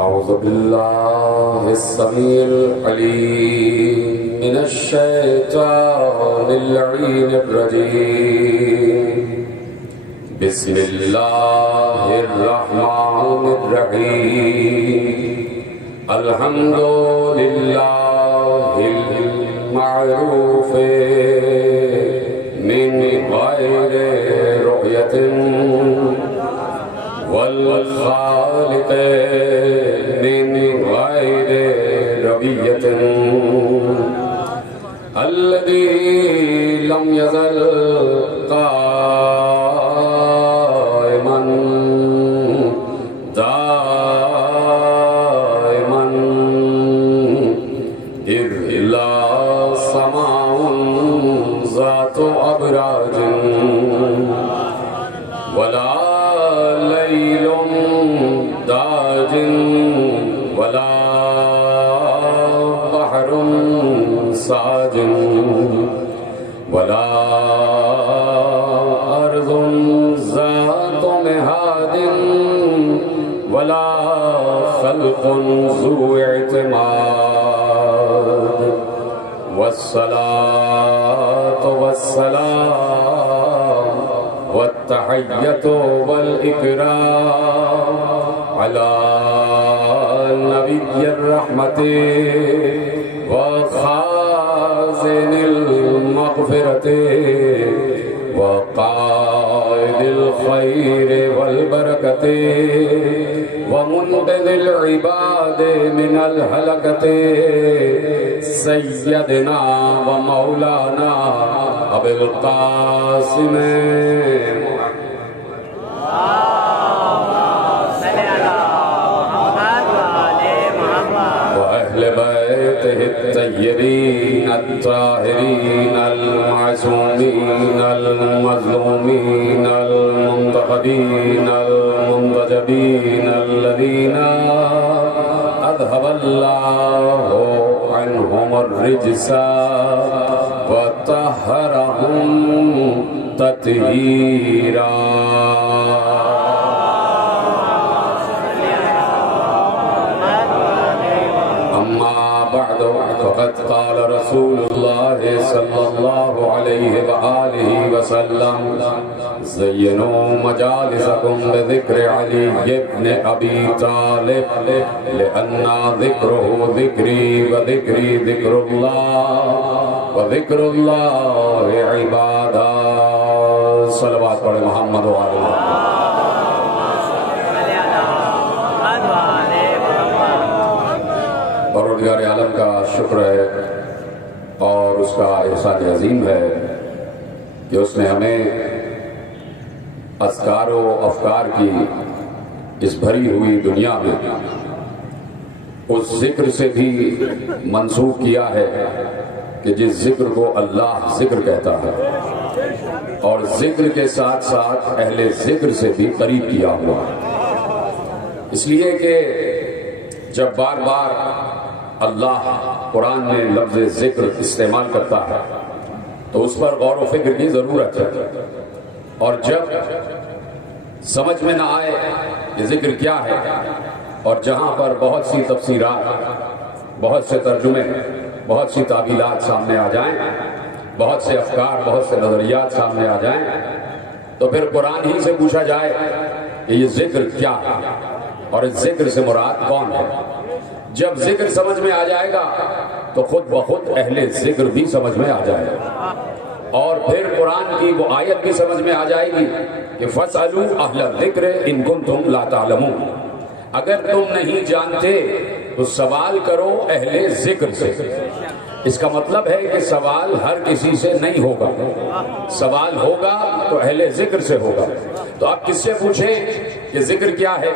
أعوذ بالله السميع العليم من الشيطان اللعين الرجيم. بسم الله الرحمن الرحيم. الحمد لله المعروف من غير رؤية والخالق من غير ربية الذي لم يزل قائما دائما إذ لا سماء ذات أبراج ولا ليل داج ولا بحر ساج ولا أرض ذات مهاد ولا خلق ذو اعتماد والصلاة والسلام والتحية والإكرام على نبي الرحمة وخازن المغفرة وقائد الخير والبركة ومنقذ العباد من الهلكة سيدنا ومولانا أبي القاسم وأهل بيته الطيبين الطاهرين المعصومين المظلومين المنتخبين المنتجبين الذين أذهب الله عنهم الرجس وطهرهم تطهيرا. فقد قال رسول الله صلى الله عليه وآله وسلم زينوا مجالسكم بذكر علي بن أبي طالب لأن ذكره ذكري وذكري ذكر الله وذكر الله عبادا. صلوات پڑھے محمد وعلى پروردگار عالم کا شکر ہے اور اس کا احسان عظیم ہے کہ اس نے ہمیں اذکار و افکار کی اس بھری ہوئی دنیا میں اس ذکر سے بھی منسوب کیا ہے کہ جس ذکر کو اللہ ذکر کہتا ہے، اور ذکر کے ساتھ ساتھ اہل ذکر سے بھی قریب کیا ہوا ہے، اس لیے کہ جب بار بار اللہ قرآن میں لفظ ذکر استعمال کرتا ہے تو اس پر غور و فکر کی ضرورت ہے، اور جب سمجھ میں نہ آئے کہ ذکر کیا ہے، اور جہاں پر بہت سی تفسیرات، بہت سے ترجمے، بہت سی تعبیرات سامنے آ جائیں، بہت سے افکار، بہت سے نظریات سامنے آ جائیں، تو پھر قرآن ہی سے پوچھا جائے کہ یہ ذکر کیا ہے اور اس ذکر سے مراد کون ہے. جب ذکر سمجھ میں آ جائے گا تو خود بخود اہل ذکر بھی سمجھ میں آ جائے گا، اور پھر قرآن کی وہ آیت بھی سمجھ میں آ جائے گی کہ فَاسْأَلُوا أَهْلَ الذِّكْرِ إِن كُنتُمْ لَا تَعْلَمُونَ. اگر تم نہیں جانتے تو سوال کرو اہل ذکر سے. اس کا مطلب ہے کہ سوال ہر کسی سے نہیں ہوگا، سوال ہوگا تو اہل ذکر سے ہوگا. تو آپ کس سے پوچھیں کہ ذکر کیا ہے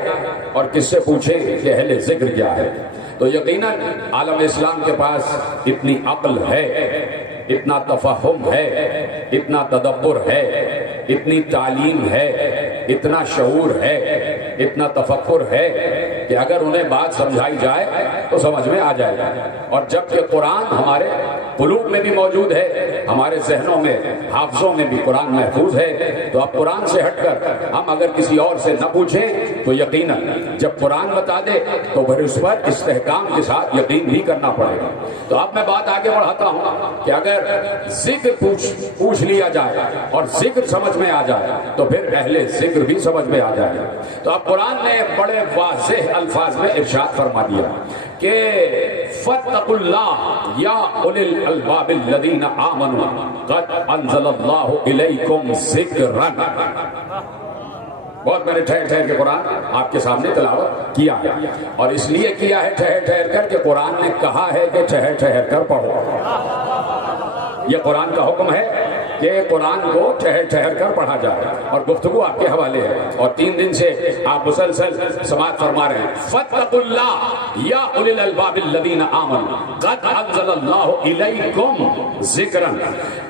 اور کس سے پوچھیں کہ اہل ذکر کیا ہے؟ تو یقیناً عالم اسلام کے پاس اتنی عقل ہے، اتنا تفہم ہے، اتنا تدبر ہے، اتنی تعلیم ہے، اتنا شعور ہے، اتنا تفکر ہے کہ اگر انہیں بات سمجھائی جائے تو سمجھ میں آ جائے. اور جب کہ قرآن ہمارے قلوب میں بھی موجود ہے، ہمارے ذہنوں میں حافظوں میں بھی قرآن محفوظ ہے، تو اب قرآن سے ہٹ کر ہم اگر کسی اور سے نہ پوچھیں تو یقیناً جب قرآن بتا دے تو پھر اس پر استحکام کے ساتھ یقین بھی کرنا پڑے گا۔ تو اب میں بات آگے بڑھاتا ہوں کہ اگر ذکر پوچھ لیا جائے اور ذکر سمجھ میں آ جائے تو پھر اہل ذکر بھی سمجھ میں آ جائے۔ تو اب قرآن نے بڑے واضح الفاظ میں ارشاد فرما دیا کہ فاتقوا اللہ یا اولی الالباب الذین آمنوا قد انزل اللہ الیکم ذکرا۔ بہت میں نے ٹھہر ٹھہر کے قرآن آپ کے سامنے تلاوت کیا ہے، اور اس لیے کیا ہے ٹھہر ٹھہر کر کہ قرآن نے کہا ہے کہ ٹھہر ٹھہر کر پڑھو۔ یہ قرآن کا حکم ہے کہ قرآن کو ٹھہر ٹھہر کر پڑھا جائے، اور گفتگو آپ کے حوالے ہے، اور 3 دن سے آپ مسلسل سماعت فرما رہے ہیں۔ فاتقوا اللہ یا اولی الالباب الذین آمنوا قد انزل اللہ الیکم ذکرا۔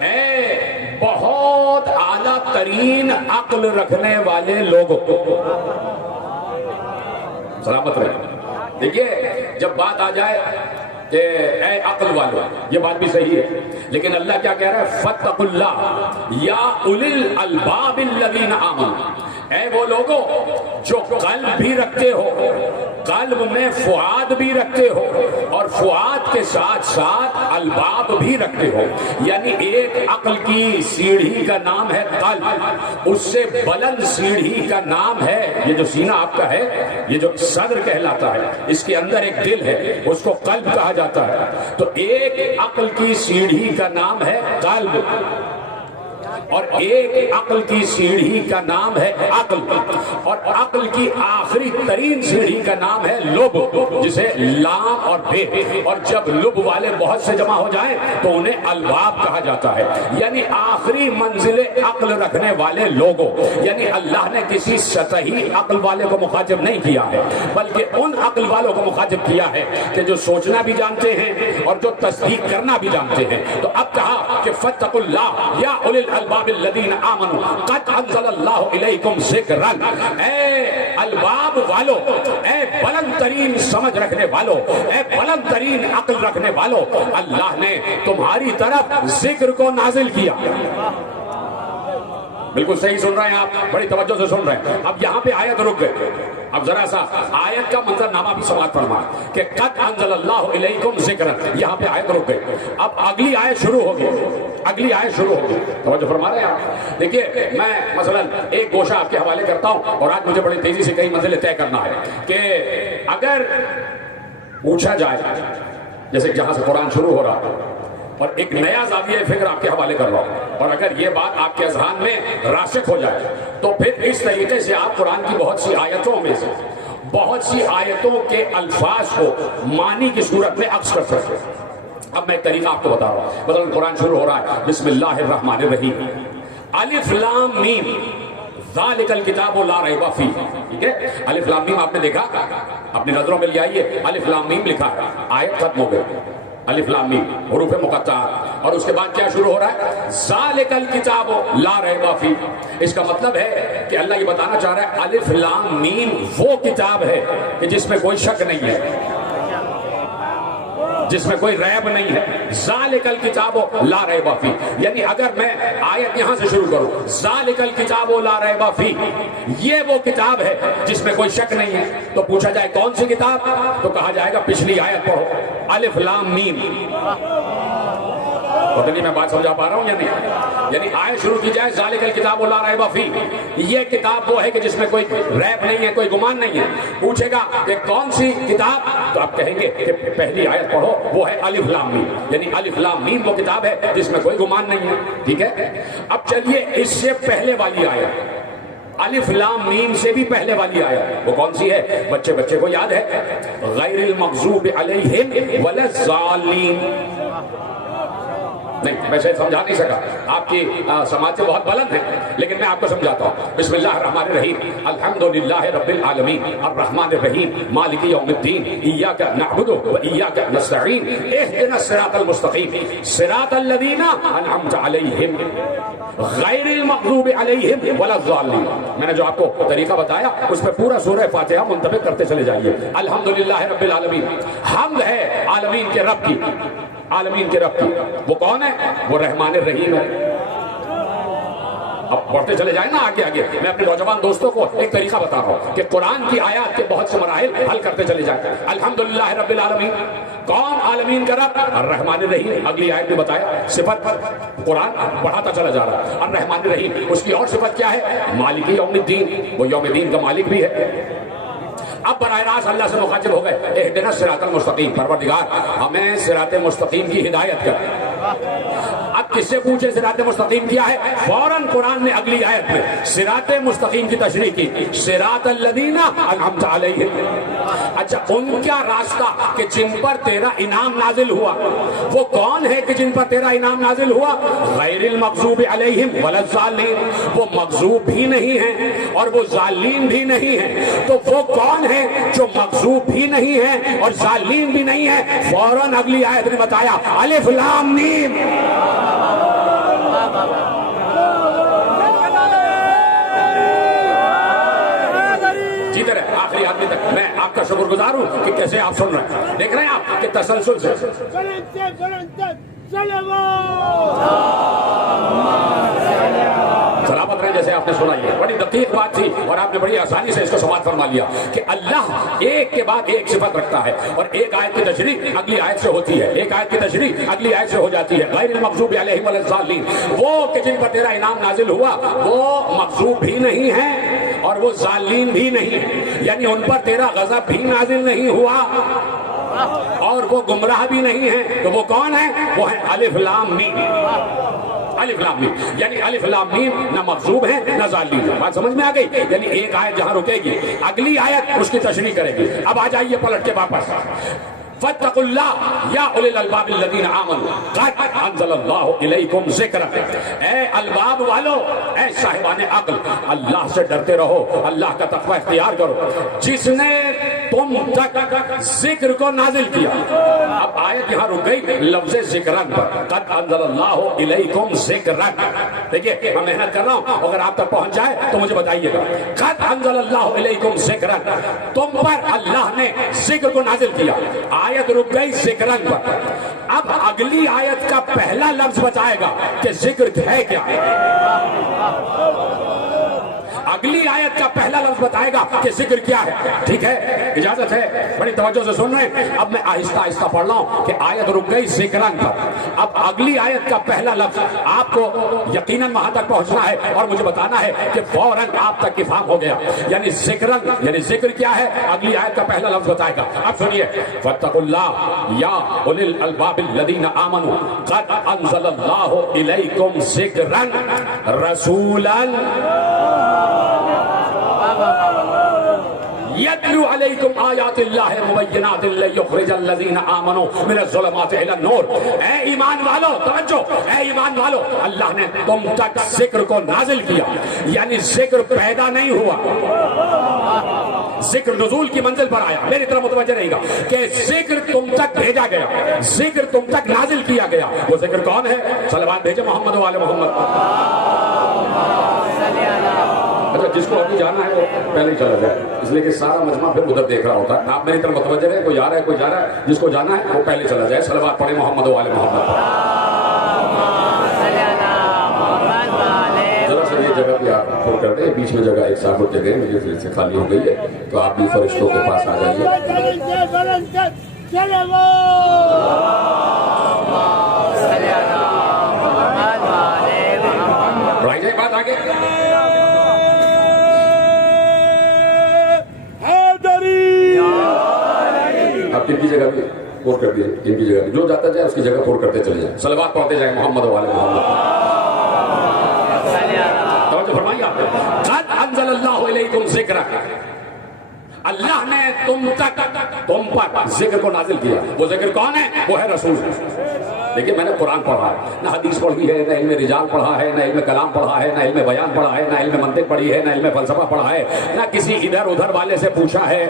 اے بہت اعلیٰ ترین عقل رکھنے والے لوگوں کو سلامت رہے۔ دیکھیے جب بات آ جائے کہ اے عقل والو، یہ بات بھی صحیح ہے، لیکن اللہ کیا کہہ رہا ہے؟ فاتقوا اللہ یا اولی الالباب الذین آمنوا۔ اے وہ لوگوں جو قلب بھی رکھتے ہو، قلب میں فؤاد بھی رکھتے ہو، اور فؤاد کے ساتھ ساتھ الباب بھی رکھتے ہو۔ یعنی ایک عقل کی سیڑھی کا نام ہے قلب، اس سے بلند سیڑھی کا نام ہے یہ جو سینہ آپ کا ہے، یہ جو صدر کہلاتا ہے، اس کے اندر ایک دل ہے، اس کو قلب کہا جاتا ہے۔ تو ایک عقل کی سیڑھی کا نام ہے قلب، اور ایک عقل کی سیڑھی کا نام ہے عقل، اور عقل کی آخری ترین سیڑھی کا نام ہے لب، جسے لام اور بے، اور جب لب والے بہت سے جمع ہو جائیں تو انہیں الباب کہا جاتا ہے۔ یعنی آخری منزل عقل رکھنے والے لوگوں، یعنی اللہ نے کسی سطحی عقل والے کو مخاطب نہیں کیا ہے، بلکہ ان عقل والوں کو مخاطب کیا ہے کہ جو سوچنا بھی جانتے ہیں اور جو تصدیق کرنا بھی جانتے ہیں۔ تو اب کہا کہ فاتقوا اللہ یا اولی الالباب الذین آمنوا قد انزل اللہ الیکم ذکرا۔ اے الباب والو، اے بلند ترین سمجھ رکھنے والو، اے بلند ترین عقل رکھنے والو، اللہ نے تمہاری طرف ذکر کو نازل کیا۔ بالکل صحیح سن رہے ہیں آپ، بڑی توجہ سے سن رہے ہیں۔ اب یہاں پہ آیت رک گئے، اب ذرا سا آیت کا منظر نامہ بھی سماعت فرما کہ قد انزل اللہ الیکم ذکرا، یہاں پہ آیت رک گئے۔ اب اگلی آیت شروع ہوگی، اگلی آیت شروع ہوگی، توجہ فرما رہے ہیں آپ۔ دیکھیے میں مثلا ایک گوشہ آپ کے حوالے کرتا ہوں، اور آج مجھے بڑی تیزی سے کئی منزلیں طے کرنا ہے کہ اگر پوچھا جائے، جیسے جہاں سے قرآن شروع ہو رہا ہے، اور ایک نیا زاویہ فکر آپ کے حوالے کر رہا ہوں، اور اگر یہ بات آپ کے اذہان میں راسخ ہو جائے تو پھر اس طریقے سے آپ قرآن کی بہت سی آیتوں میں سے بہت سی آیتوں کے الفاظ کو معنی کی صورت میں عکس کر سکتے ہیں۔ اب میں ایک طریقہ آپ کو بتا رہا ہوں۔ مثلا قرآن شروع ہو رہا ہے بسم اللہ الرحمن الرحیم، الف لام میم ذالک الکتاب لا ریب فیہ، ٹھیک ہے؟ الف لام میم آپ نے دیکھا، اپنی نظروں میں لے آئیے، الف لام میم لکھا ہے، آیت ختم ہو گئی، الف لام میم حروف مقطعات، اور اس کے بعد کیا شروع ہو رہا ہے؟ ذالک الکتاب لا ریب فیہ۔ اس کا مطلب ہے کہ اللہ یہ بتانا چاہ رہا ہے الف لام میم وہ کتاب ہے کہ جس میں کوئی شک نہیں ہے، جس میں کوئی ریب نہیں ہے۔ ذالک الکتاب لا ریب فیہ، یعنی اگر میں آیت یہاں سے شروع کروں، ذالک الکتاب لا ریب فیہ، یہ وہ کتاب ہے جس میں کوئی شک نہیں ہے، تو پوچھا جائے کون سی کتاب، تو کہا جائے گا پچھلی آیت پڑھو، الف لام میم۔ پتہ نہیں میں بات سمجھا پا رہا ہوں یا نہیں؟ یعنی آیت شروع کی جائے ذالک الکتاب لا ریب فیہ، یہ کتاب وہ ہے کہ جس میں کوئی ریب نہیں ہے، کوئی گمان نہیں ہے۔ پوچھے گا کہ کون سی کتاب، تو آپ کہیں گے کہ پہلی آیت پڑھو، وہ ہے الف لام میم، یعنی الف لام میم وہ کتاب ہے جس میں کوئی گمان نہیں ہے، ٹھیک ہے؟ اب چلیے اس سے پہلے والی آیت، الف لام میم سے بھی پہلے والی آیت، وہ کون سی ہے؟ بچے کو یاد ہے؟ غیر المغضوب علیہم ولا الضالین۔ نہیں میں شاید سمجھا نہیں سکا، آپ کی سماعت سے بہت بلند ہے، لیکن میں آپ کو سمجھاتا ہوں۔ بسم اللہ الرحمن الرحیم، الحمدللہ رب العالمین، الرحمن الرحیم، مالک یوم الدین، ایاک نعبد و ایاک نستعین، اہدنا الصراط المستقیم، صراط الذین انعمت علیہم غیر المغضوب علیہم ولا الضالین۔ میں نے جو آپ کو طریقہ بتایا اس میں پورا سورہ فاتحہ منطبق کرتے چلے جائیے۔ الحمدللہ رب العالمین، حمد ہے عالمین کے رب کی، عالمین کے رب کی. وہ کون ہے؟ وہ رحمان الرحیم ہے. اب بڑھتے چلے جائیں نا آگے آگے. میں اپنے نوجوان دوستوں کو ایک طریقہ بتا رہا ہوں کہ قرآن کی آیات کے بہت سے مراحل حل کرتے چلے جائیں. الحمدللہ رب العالمین. کون عالمین کا رب؟ الرحمن الرحیم. اگلی آیت میں بتایا صفت قرآن بڑھاتا چلا جا رہا ہے. الرحمن الرحیم. اس کی اور صفت کیا ہے؟ مالک یوم الدین. وہ یوم دین کا مالک بھی ہے. اب براہ راست اللہ سے مخاطب ہو گئے. اہدنا الصراط المستقیم. پروردگار ہمیں صراط مستقیم کی ہدایت کر. اب کس سے پوچھے صراط مستقیم کیا ہے؟ فوراً قرآن نے اگلی آیت میں صراط مستقیم کی تشریح کی. صراط الذین انعمت علیہم. اچھا ان کا راستہ کہ جن پر تیرا انعام نازل ہوا، وہ کون ہے کہ جن پر تیرا انعام نازل ہوا؟ غیر المغضوب علیہم ولا الضالین. وہ مغضوب بھی نہیں ہیں اور وہ ضالین بھی نہیں ہیں. تو وہ کون ہے جو مغضوب بھی نہیں ہے اور ضالین بھی نہیں ہے؟ فوراً اگلی آیت نے بتایا الف لام میم. جیتے رہے آخری آدمی تک. میں آپ کا شکر گزار ہوں کہ کیسے آپ سن رہے ہیں. دیکھ رہے ہیں آپ کہ تسلسل سے سلامت رہے. جیسے آپ نے سنا یہ بڑی دقیق بات تھی اور آپ نے بڑی آسانی سے اس کو سماعت فرما لیا کہ اللہ ایک کے بعد ایک صفت رکھتا ہے اور ایک آیت کی تشریح اگلی آیت سے ہوتی ہے. ایک آیت کی تشریح اگلی آیت سے ہو جاتی ہے. غیر المغضوب علیہم ولا الضالین. وہ کہ جن پر تیرا انعام نازل ہوا وہ مغضوب بھی نہیں ہیں اور وہ ضالین بھی نہیں ہیں. یعنی ان پر تیرا غضب بھی نازل نہیں ہوا اور وہ گمراہ بھی نہیں ہیں. تو وہ کون ہے؟ وہ ہے الف لام میم. الف لام میم یعنی الف لام میم نہ مغضوب ہے نہ ضالین. بات سمجھ میں آ گئی؟ یعنی ایک آیت جہاں رکے گی اگلی آیت اس کی تشریح کرے گی. اب آ جائیے پلٹ کے واپس. فاتقوا اللہ یا اولی الالباب الذین آمنوا قد انزل اللہ الیکم ذکرا. اے الباب والو، اے صاحبان عقل، اللہ سے ڈرتے رہو، اللہ کا تقوی اختیار کرو جس نے تم تک ذکر کو نازل کیا. اب آیت یہاں رک گئی لفظ ذکرن پر. قد انزل اللہ الیکم ذکرن. دیکھیے میں محنت کر رہا ہوں، اگر آپ تک پہنچ جائے تو مجھے بتائیے گا. قد انزل اللہ الیکم ذکرن. تم پر اللہ نے ذکر کو نازل کیا. آیت رک گئی ذکرن پر. اب اگلی آیت کا پہلا لفظ بتائے گا کہ ذکر ہے کیا. اگلی آیت کا پہلا لفظ بتائے گا کہ ذکر کیا ہے. ٹھیک ہے، اجازت ہے، بڑی توجہ سے سن رہے ہیں. اب میں آہستہ آہستہ پڑھ رہا ہوں کہ آیت رک گئی ذکرن پر. اب اگلی آیت کا پہلا لفظ آپ کو یقیناً وہاں تک پہنچنا ہے اور مجھے بتانا ہے کہ فوراً آپ تک افہام ہو گیا. یعنی ذکرن یعنی ذکر کیا ہے اگلی آیت کا پہلا لفظ بتائے گا. اب سنیے فاتقوا اللہ یا اولی الالباب الذین آمنوا قد انزل اللہ الیکم ذکرا رسولا یتلو علیکم آیات اللہ مبینات لیخرج الذین آمنوا من الظلمات الی النور. اے ایمان والو توجہ، اے ایمان والو، اللہ نے تم تک ذکر کو نازل کیا. یعنی ذکر پیدا نہیں ہوا، ذکر نزول کی منزل پر آیا. میری طرف متوجہ رہے گا کہ ذکر تم تک بھیجا گیا، ذکر تم تک نازل کیا گیا. وہ ذکر کون ہے؟ صلوات بھیجے محمد و آل محمد. اچھا جس کو ابھی جانا ہے وہ پہلے ہی چلا جائے، اس لیے کہ سارا مجمع پھر ادھر دیکھ رہا ہوتا ہے. آپ میری طرف متوجہ رہے، کوئی آ رہا ہے کوئی جا رہا ہے، جس کو جانا ہے وہ پہلے چلا جائے. صلوات پڑھے محمد و آل محمد. ذرا سا یہ جگہ بھی آپ پر کر دیں، بیچ میں جگہ ایک سابق جگہ مجھے پھر سے خالی ہو گئی ہے، تو آپ بھی فرشتوں کے پاس آ جائیے. بڑھائی جائے بات آگے. آپ کن کی جگہ بھی پور کر دیے، کن کی جگہ جو جاتا جائے اس کی جگہ پور کرتے چلے جائیں. صلوات پڑھتے جائیں محمد و آل محمد. توجہ فرمائیے آپ. قد انزل اللہ الیکم ذکرا. اللہ نے تم پر ذکر کو نازل کیا. وہ ذکر کون ہے؟ وہ ہے رسول. دیکھیے میں نے قرآن پڑھا ہے، نہ حدیث پڑھی ہے، نہ علم رجال پڑھا ہے، نہ علم کلام پڑھا ہے، نہ علم بیان پڑھا ہے، نہ علم منطق پڑھی ہے، نہ علم فلسفہ پڑھا ہے، نہ کسی ادھر ادھر والے سے پوچھا ہے.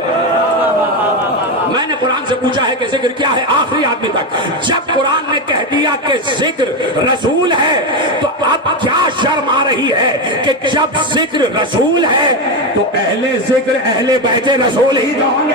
میں نے قرآن سے پوچھا ہے کہ ذکر کیا ہے آخری آدمی تک. جب قرآن نے کہہ دیا کہ ذکر رسول ہے تو اب کیا شرم آ رہی ہے کہ جب ذکر رسول ہے تو اہل ذکر اہل بیت رسول ہی تو ہوں گے.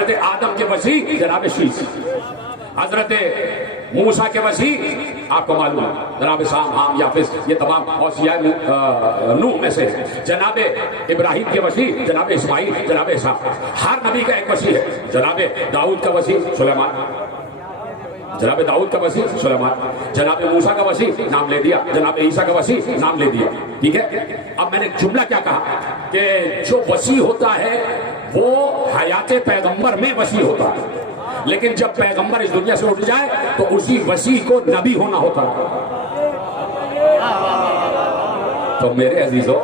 حضرت آدم کے وسیع جناب شیش، حضرت موسیٰ کے وسیع آپ کو معلوم ہے جناب سام، حام، یافس، یہ تمام اوصیاء نوح میں سے ہیں۔ جناب ابراہیم کے وسیع جناب اسماعیل، جناب اسحاق۔ ہر نبی کا ایک وسیع ہے۔ جناب داؤد کا وسیع سلیمان، جناب داؤد کا وسیع سلیمان، جناب موسیٰ کا وسیع نام لے دیا، جناب عیسیٰ کا وسیع نام لے دیا، ٹھیک ہے۔ اب میں نے جملہ کیا کہا کہ جو وسیع ہوتا ہے وہ حیات پیغمبر میں وسیع ہوتا ہے، لیکن جب پیغمبر اس دنیا سے اٹھ جائے تو اسی وسیع کو نبی ہونا ہوتا ہے۔ تو میرے عزیزو،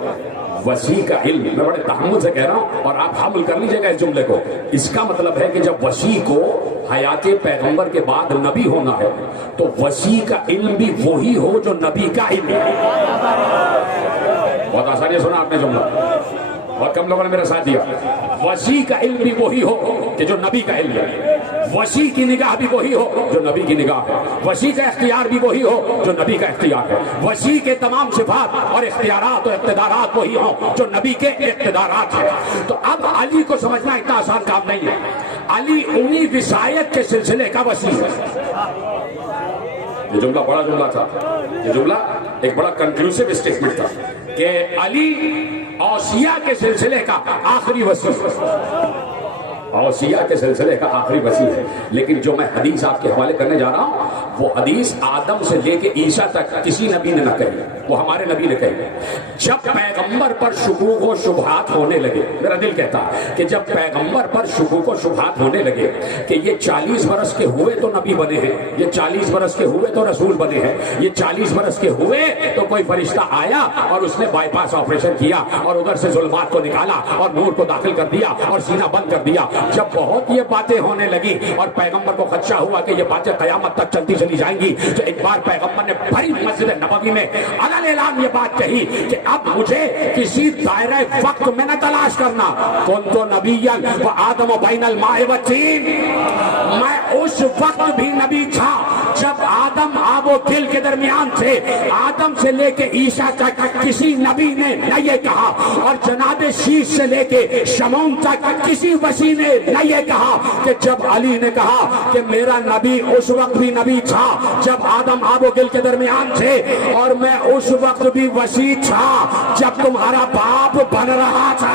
وسیع کا علم میں بڑے تحمل سے کہہ رہا ہوں اور آپ حمل کر لیجئے گا اس جملے کو۔ اس کا مطلب ہے کہ جب وسیع کو حیات پیغمبر کے بعد نبی ہونا ہے تو وسیع کا علم بھی وہی ہو جو نبی کا علم ہے۔ بہت آسانی سنا آپ نے جملہ، اور کم لوگوں نے میرے ساتھ دیا۔ وسیع کا علم بھی وہی ہو کہ جو نبی کا علم ہے، وسیع کی نگاہ بھی وہی ہو جو نبی کی نگاہ ہے، وسیع کا اختیار بھی وہی ہو جو نبی کا اختیار ہے، وسیع کے تمام صفات اور اختیارات اور اقتدارات وہی ہوں جو نبی کے اقتدارات ہیں۔ تو اب علی کو سمجھنا اتنا آسان کام نہیں ہے۔ علی انہی وصایت کے سلسلے کا وسیع ہے۔ یہ جملہ بڑا جملہ تھا، یہ جملہ ایک بڑا کنکلوسیو اسٹیٹمنٹ تھا کہ علی اوصیاء کے سلسلے کا آخری وسیع، اوصیاء کے سلسلے کا آخری وسیع ہے۔ لیکن جو میں حدیث آپ کے حوالے کرنے جا رہا ہوں وہ حدیث آدم سے لے کے عیسیٰ تک کسی نبی نے نہ کہی، وہ ہمارے نبی نے کہی۔ جب پیغمبر پر شکوک و شبہات ہونے لگے، میرا دل کہتا ہے کہ جب پیغمبر پر شکوک و شبہات ہونے لگے کہ یہ 40 برس کے ہوئے تو نبی بنے ہیں، یہ 40 برس کے ہوئے تو رسول بنے ہیں، یہ 40 برس کے ہوئے تو کوئی فرشتہ آیا اور اس نے بائی پاس آپریشن کیا اور ادھر سے ظلمات کو نکالا اور نور کو داخل کر دیا اور سینہ بند کر دیا۔ جب بہت یہ باتیں ہونے لگی اور پیغمبر کو خدشہ ہوا کہ یہ باتیں قیامت تک چلتی چلی جائیں گی، تو ایک بار پیغمبر نے بڑی مسجد نبوی میں علن اعلان یہ بات کہی کہ اب مجھے کسی دائرہ وقت میں نہ تلاش کرنا، کنت نبیا وآدم بین الماء والطین، میں اس وقت بھی نبی تھا جب آدم آب و گل کے درمیان تھے۔ آدم سے لے کے عیسیٰ تک کسی نبی نے نہ یہ کہا، اور جناب شیش سے لے کے شمعون تک کسی وسیع نے نہ یہ کہا کہ جب علی نے کہا کہ میرا نبی اس وقت بھی نبی تھا جب آدم آب و گل کے درمیان تھے، اور میں اس وقت بھی وسیع تھا جب تمہارا باپ بن رہا تھا۔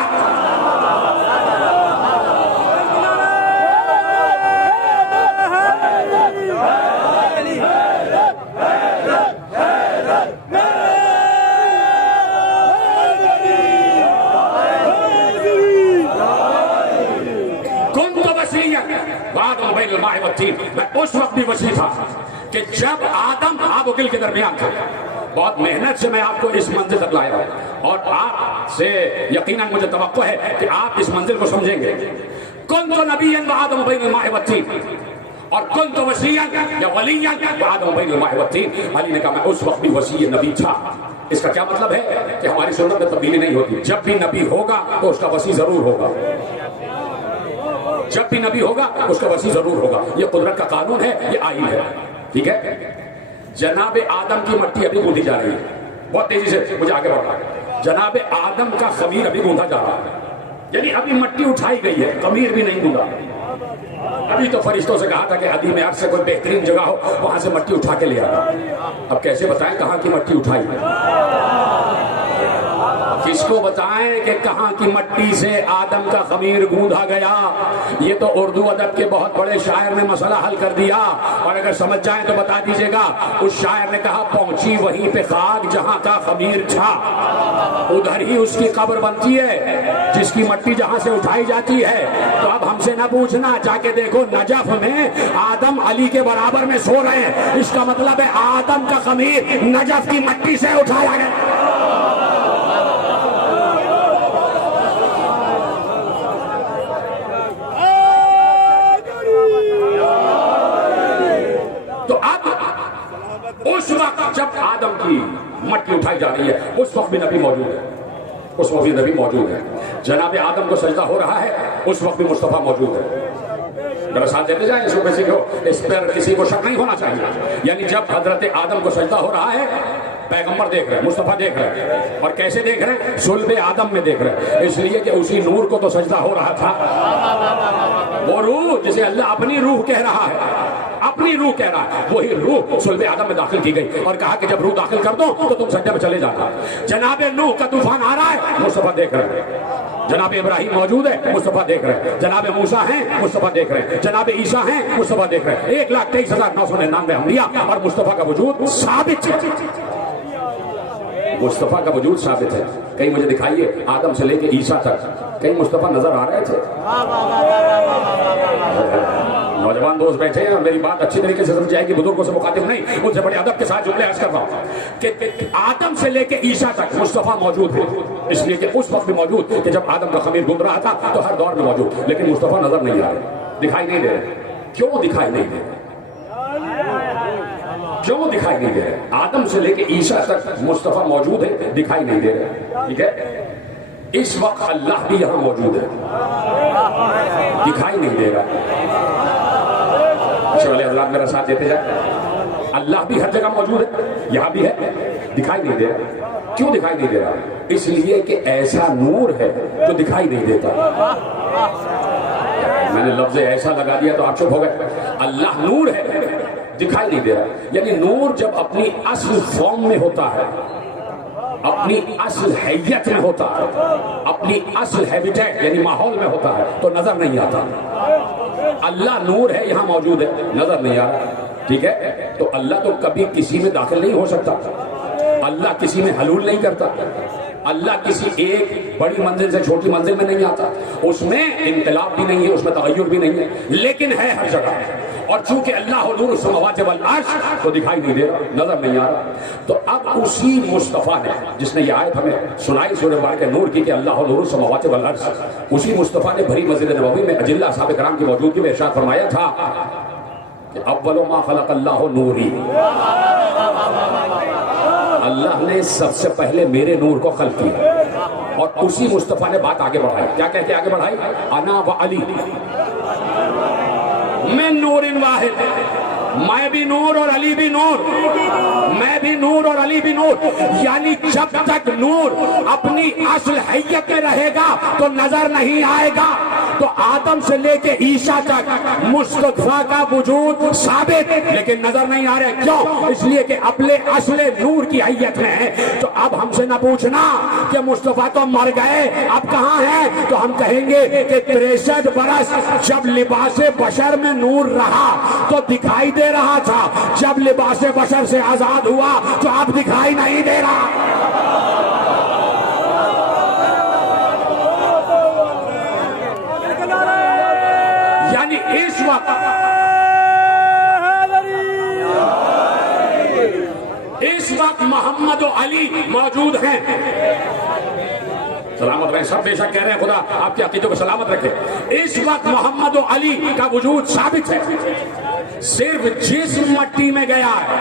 میں اس وقت بھی وسیع تھا کہ جب آدم آب و گل کے درمیان تھا۔ بہت محنت سے میں آپ کو اس منزل تک لایا ہوں اور آپ سے یقیناً مجھے توقع ہے کہ آپ اس منزل کو سمجھیں گے۔ کنت نبیا وآدم بین الماء والطین، اور کنت وسیعا یا ولیا وآدم بین الماء والطین۔ علی نے کہا میں اس وقت بھی وسیع نبی تھا۔ اس کا کیا مطلب ہے کہ ہماری سنت میں تبدیلی نہیں ہوتی، جب بھی نبی ہوگا تو اس کا وسیع ضرور ہوگا، جب بھی نبی ہوگا اس کا وسیع ضرور ہوگا۔ یہ قدرت کا قانون ہے، یہ آئین ہے، ٹھیک ہے۔ جناب آدم کی مٹی ابھی گوندھی جا رہی ہے، بہت تیزی سے مجھے آگے بڑھنا ہے۔ جناب آدم کا خمیر ابھی گوندھا جا رہا ہے، یعنی ابھی مٹی اٹھائی گئی ہے، خمیر بھی نہیں گوندا۔ ابھی تو فرشتوں سے کہا تھا کہ عدیم ارض سے کوئی بہترین جگہ ہو وہاں سے مٹی اٹھا کے لے آنا۔ اب کیسے بتائیں کہاں کی مٹی اٹھائی؟ کس کو بتائیں کہ کہاں کی مٹی سے آدم کا خمیر گوندھا گیا؟ یہ تو اردو ادب کے بہت بڑے شاعر نے مسئلہ حل کر دیا، اور اگر سمجھ جائیں تو بتا دیجئے گا۔ اس شاعر نے کہا پہنچی وہیں پہ خاک جہاں کا خمیر تھا، ادھر ہی اس کی قبر بنتی ہے جس کی مٹی جہاں سے اٹھائی جاتی ہے۔ تو اب ہم سے نہ پوچھنا، جا کے دیکھو نجف میں آدم علی کے برابر میں سو رہے ہیں، اس کا مطلب ہے آدم کا خمیر نجف کی مٹی سے اٹھایا گیا۔ اس وقت جب آدم کی مٹی اٹھائی جا رہی ہے اس وقت بھی نبی موجود ہے، اس وقت بھی نبی موجود ہے۔ جناب آدم کو سجدہ ہو رہا ہے اس وقت بھی مصطفیٰ موجود ہے۔ میرا ساتھ دیتے جائیں، اس کو کسی کو اس پر کسی کو شک نہیں ہونا چاہیے۔ یعنی جب حضرت آدم کو سجدہ ہو رہا ہے پیغمبر دیکھ رہے ہیں، مصطفیٰ دیکھ رہے ہیں، اور کیسے دیکھ رہے ہیں؟ صلب آدم میں دیکھ رہے ہیں، اس لیے کہ اسی نور کو تو سجدہ ہو رہا تھا، وہ روح جسے اللہ اپنی روح کہہ رہا ہے، اپنی روح کہہ رہا ہے، وہی روح صلب آدم میں داخل کی گئی اور کہا کہ جب روح داخل کر دو تو تم سجدے میں چلے جانا۔ جناب نوح کا طوفان آ رہا ہے، مصطفیٰ دیکھ رہے ہیں۔ جناب ابراہیم موجود ہے، مصطفیٰ دیکھ رہے ہیں۔ جناب موسیٰ ہیں، مصطفیٰ دیکھ رہے ہیں۔ جناب عیسیٰ ہیں، مصطفیٰ دیکھ رہے ہیں۔ 1,23,999 انبیاء اور مصطفیٰ کا وجود ثابت ہے، مصطفیٰ کا وجود ثابت ہے۔ کہیں مجھے دکھائیے آدم سے لے کے عیسیٰ تک کہیں مصطفیٰ نظر آ رہے تھے؟ نوجوان دوست بیٹھے ہیں اور میری بات اچھی طریقے سے سمجھ آئے گی، بزرگوں سے مخاطب نہیں، ان سے بڑے ادب کے ساتھ جملے عرض کر رہا ہوں کہ آدم سے لے کے عیسیٰ تک مصطفیٰ موجود ہے، اس لیے کہ اس وقت بھی موجود کہ جب آدم کا خمیر گم رہا تھا تو ہر دور میں موجود، لیکن مصطفیٰ نظر نہیں آ رہے، دکھائی نہیں دے رہے۔ کیوں دکھائی نہیں دے رہے؟ کیوں دکھائی نہیں دے رہے؟ آدم سے لے کے عیسیٰ تک مصطفیٰ موجود ہے، دکھائی نہیں دے رہے، ٹھیک ہے؟ اس وقت اللہ بھی یہاں موجود ہے، دکھائی نہیں دے رہا۔ اچھے والے حضرات میرا ساتھ دیتے جائیں، اللہ بھی ہر جگہ موجود ہے، یہاں بھی ہے، دکھائی نہیں دے رہا۔ کیوں دکھائی نہیں دے رہا؟ اس لیے کہ ایسا نور ہے جو دکھائی نہیں دیتا۔ میں نے لفظ ایسا لگا دیا تو آپ چپ ہو گئے۔ اللہ نور ہے، دکھائی نہیں دے رہا، یعنی نور جب اپنی اصل فارم میں ہوتا ہے، اپنی اصل حیت میں ہوتا ہے، اپنی اصل ہیبیٹیٹ یعنی ماحول میں ہوتا ہے تو نظر نہیں آتا۔ اللہ نور ہے، یہاں موجود ہے، نظر نہیں آ رہا، ٹھیک ہے؟ تو اللہ تو کبھی کسی میں داخل نہیں ہو سکتا، اللہ کسی میں حلول نہیں کرتا، اللہ کسی ایک بڑی منزل سے چھوٹی منزل میں نہیں آتا، اس میں انقلاب بھی نہیں ہے، اس میں تغیر بھی نہیں ہے، لیکن ہے ہر جگہ۔ اور چونکہ اللہ نور السماوات والارض تو دکھائی نہیں دے رہا، نظر نہیں آ رہا۔ تو اب اسی مصطفیٰ نے جس نے یہ آیت ہمیں سنائی سورہ بارکہ نور کی کہ اللہ نور السماوات والارض، اسی مصطفیٰ نے بھری مسجد نبوی میں اجلہ اصحاب کرام کی موجودگی میں ارشاد فرمایا تھا کہ اول ما خلق اللہ نوری، اللہ نے سب سے پہلے میرے نور کو خلق کیا۔ اور اسی مصطفیٰ نے بات آگے بڑھائی، کیا کہہ کے آگے بڑھائی؟ انا و علی من نور واحد، میں بھی نور اور علی بھی نور، میں بھی نور اور علی بھی نور، یعنی جب تک نور اپنی اصل حیت میں رہے گا تو نظر نہیں آئے گا۔ تو آدم سے لے کے عیسیٰ تک مصطفیٰ کا وجود ثابت لیکن نظر نہیں آ رہے، کیوں؟ اس لیے کہ اپنے اصل نور کی حیت میں ہے۔ تو اب ہم سے نہ پوچھنا کہ مصطفیٰ تو مر گئے اب کہاں ہیں، تو ہم کہیں گے کہ 63 برس جب لباس بشر میں نور رہا تو دکھائی دے رہا تھا، جب لباس بشر سے آزاد ہوا تو اب دکھائی نہیں دے رہا۔ یعنی اس وقت محمد و علی موجود ہیں، سلامت رہیں، سب بے شک کہہ رہے ہیں خدا آپ کی عقیدوں کو سلامت رکھے۔ اس وقت محمد و علی کا وجود ثابت ہے، صرف جسم مٹی میں گیا ہے،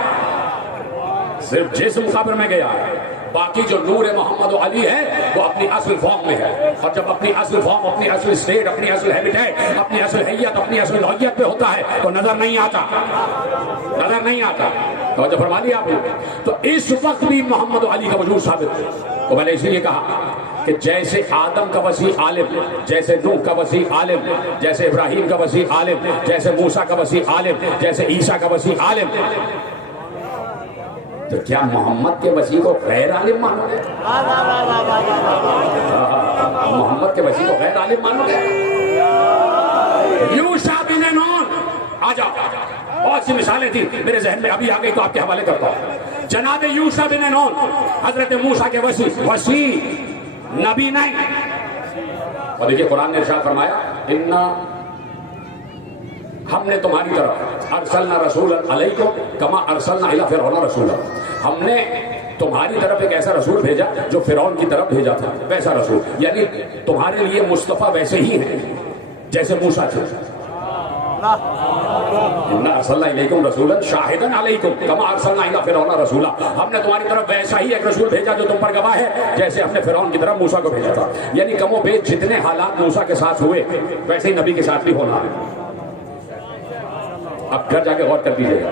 صرف جسم قبر میں گیا ہے، باقی جو نور محمد و علی ہے وہ اپنی اصل فارم میں ہے۔ اور جب اپنی اصل فارم، اپنی اصل اسٹیٹ، اپنی اصل ہیبیٹیٹ، اپنی اصل حیت، اپنی اصل نوعیت پہ ہوتا ہے تو نظر نہیں آتا، نظر نہیں آتا۔ توجہ فرما لیا آپ نے؟ تو اس وقت بھی محمد و علی کا وجود ثابت ہے۔ تو میں نے اسی لیے کہا کہ جیسے آدم کا وسیع عالم، جیسے نوح کا وسیع عالم، جیسے ابراہیم کا وسیع عالم، جیسے موسیٰ کا وسیع عالم، جیسے عیسیٰ کا وسیع عالم، تو کیا محمد کے وسیع کو غیر عالم مانو گے؟ محمد کے وسیع کو غیر عالم مانو گے؟ یوشع بن نون، آ جاؤ، بہت سی مثالیں تھیں میرے ذہن میں، ابھی آ گئی تو آپ کے حوالے کرتا ہوں۔ جناب یوشع بن نون حضرت موسیٰ کے وسیع نبی نہیں، اور دیکھیے قرآن نے ارشاد فرمایا ہم نے تمہاری طرف ارسلنا رسولا علیکم کما ارسلنا الی فرعون رسولا، ہم نے تمہاری طرف ایک ایسا رسول بھیجا جو فرعون کی طرف بھیجا تھا، ویسا رسول، یعنی تمہارے لیے مصطفیٰ ویسے ہی ہیں جیسے موسیٰ تھے۔ انا ارسلنا الیکم رسولا شاہدا علیکم کما ارسلنا الی فرعون رسولا، ہم نے تمہاری طرف ویسا ہی ایک رسول بھیجا جو تم پر گواہ ہے جیسے ہم نے فرعون کی طرف موسیٰ کو بھیجا تھا۔ یعنی کم و بیش جتنے حالات موسیٰ کے ساتھ ہوئے ویسے ہی نبی کے ساتھ بھی ہونا ہے۔ اب گھر جا کے غور کر دیجیے گا،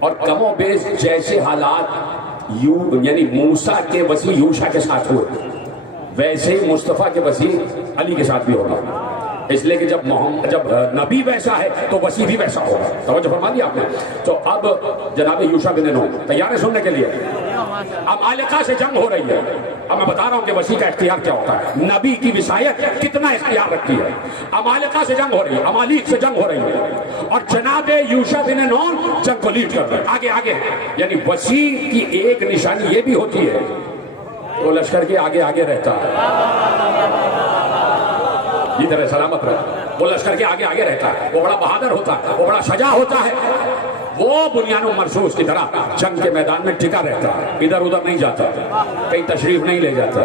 اور کم و بیش جیسے حالات یعنی موسیٰ کے وسیع یوشع کے ساتھ ہوئے ویسے ہی مصطفیٰ کے وسیع علی کے ساتھ بھی ہوگا۔ اس لیے کہ جب نبی ویسا ہے تو وسیع بھی ویسا ہوگا. توجہ فرما دیا آپ نے. تو اب جناب یوشع بن نون تیار ہے سننے کے لیے؟ عمالقہ سے جنگ ہو رہی ہے. اب میں بتا رہا ہوں کہ وسیع کا اختیار کیا ہوتا ہے, نبی کی وصایت کتنا اختیار رکھتی ہے. عمالقہ سے جنگ ہو رہی ہے, عمالیق سے جنگ ہو رہی ہے, اور جناب یوشع بن نون جنگ کو لیڈ کر رہے ہیں آگے آگے. یعنی وسیع کی ایک نشانی یہ بھی ہوتی ہے وہ لشکر کے آگے آگے رہتا ہے. ادھر سلامت رہے. وہ لشکر کے آگے آگے رہتا ہے, وہ بڑا بہادر ہوتا ہے, وہ بڑا شجاع ہوتا ہے, وہ بنیان و مرصوص کی طرح جنگ کے میدان میں ٹکا رہتا ہے, ادھر ادھر نہیں جاتا, کہیں تشریف نہیں لے جاتا.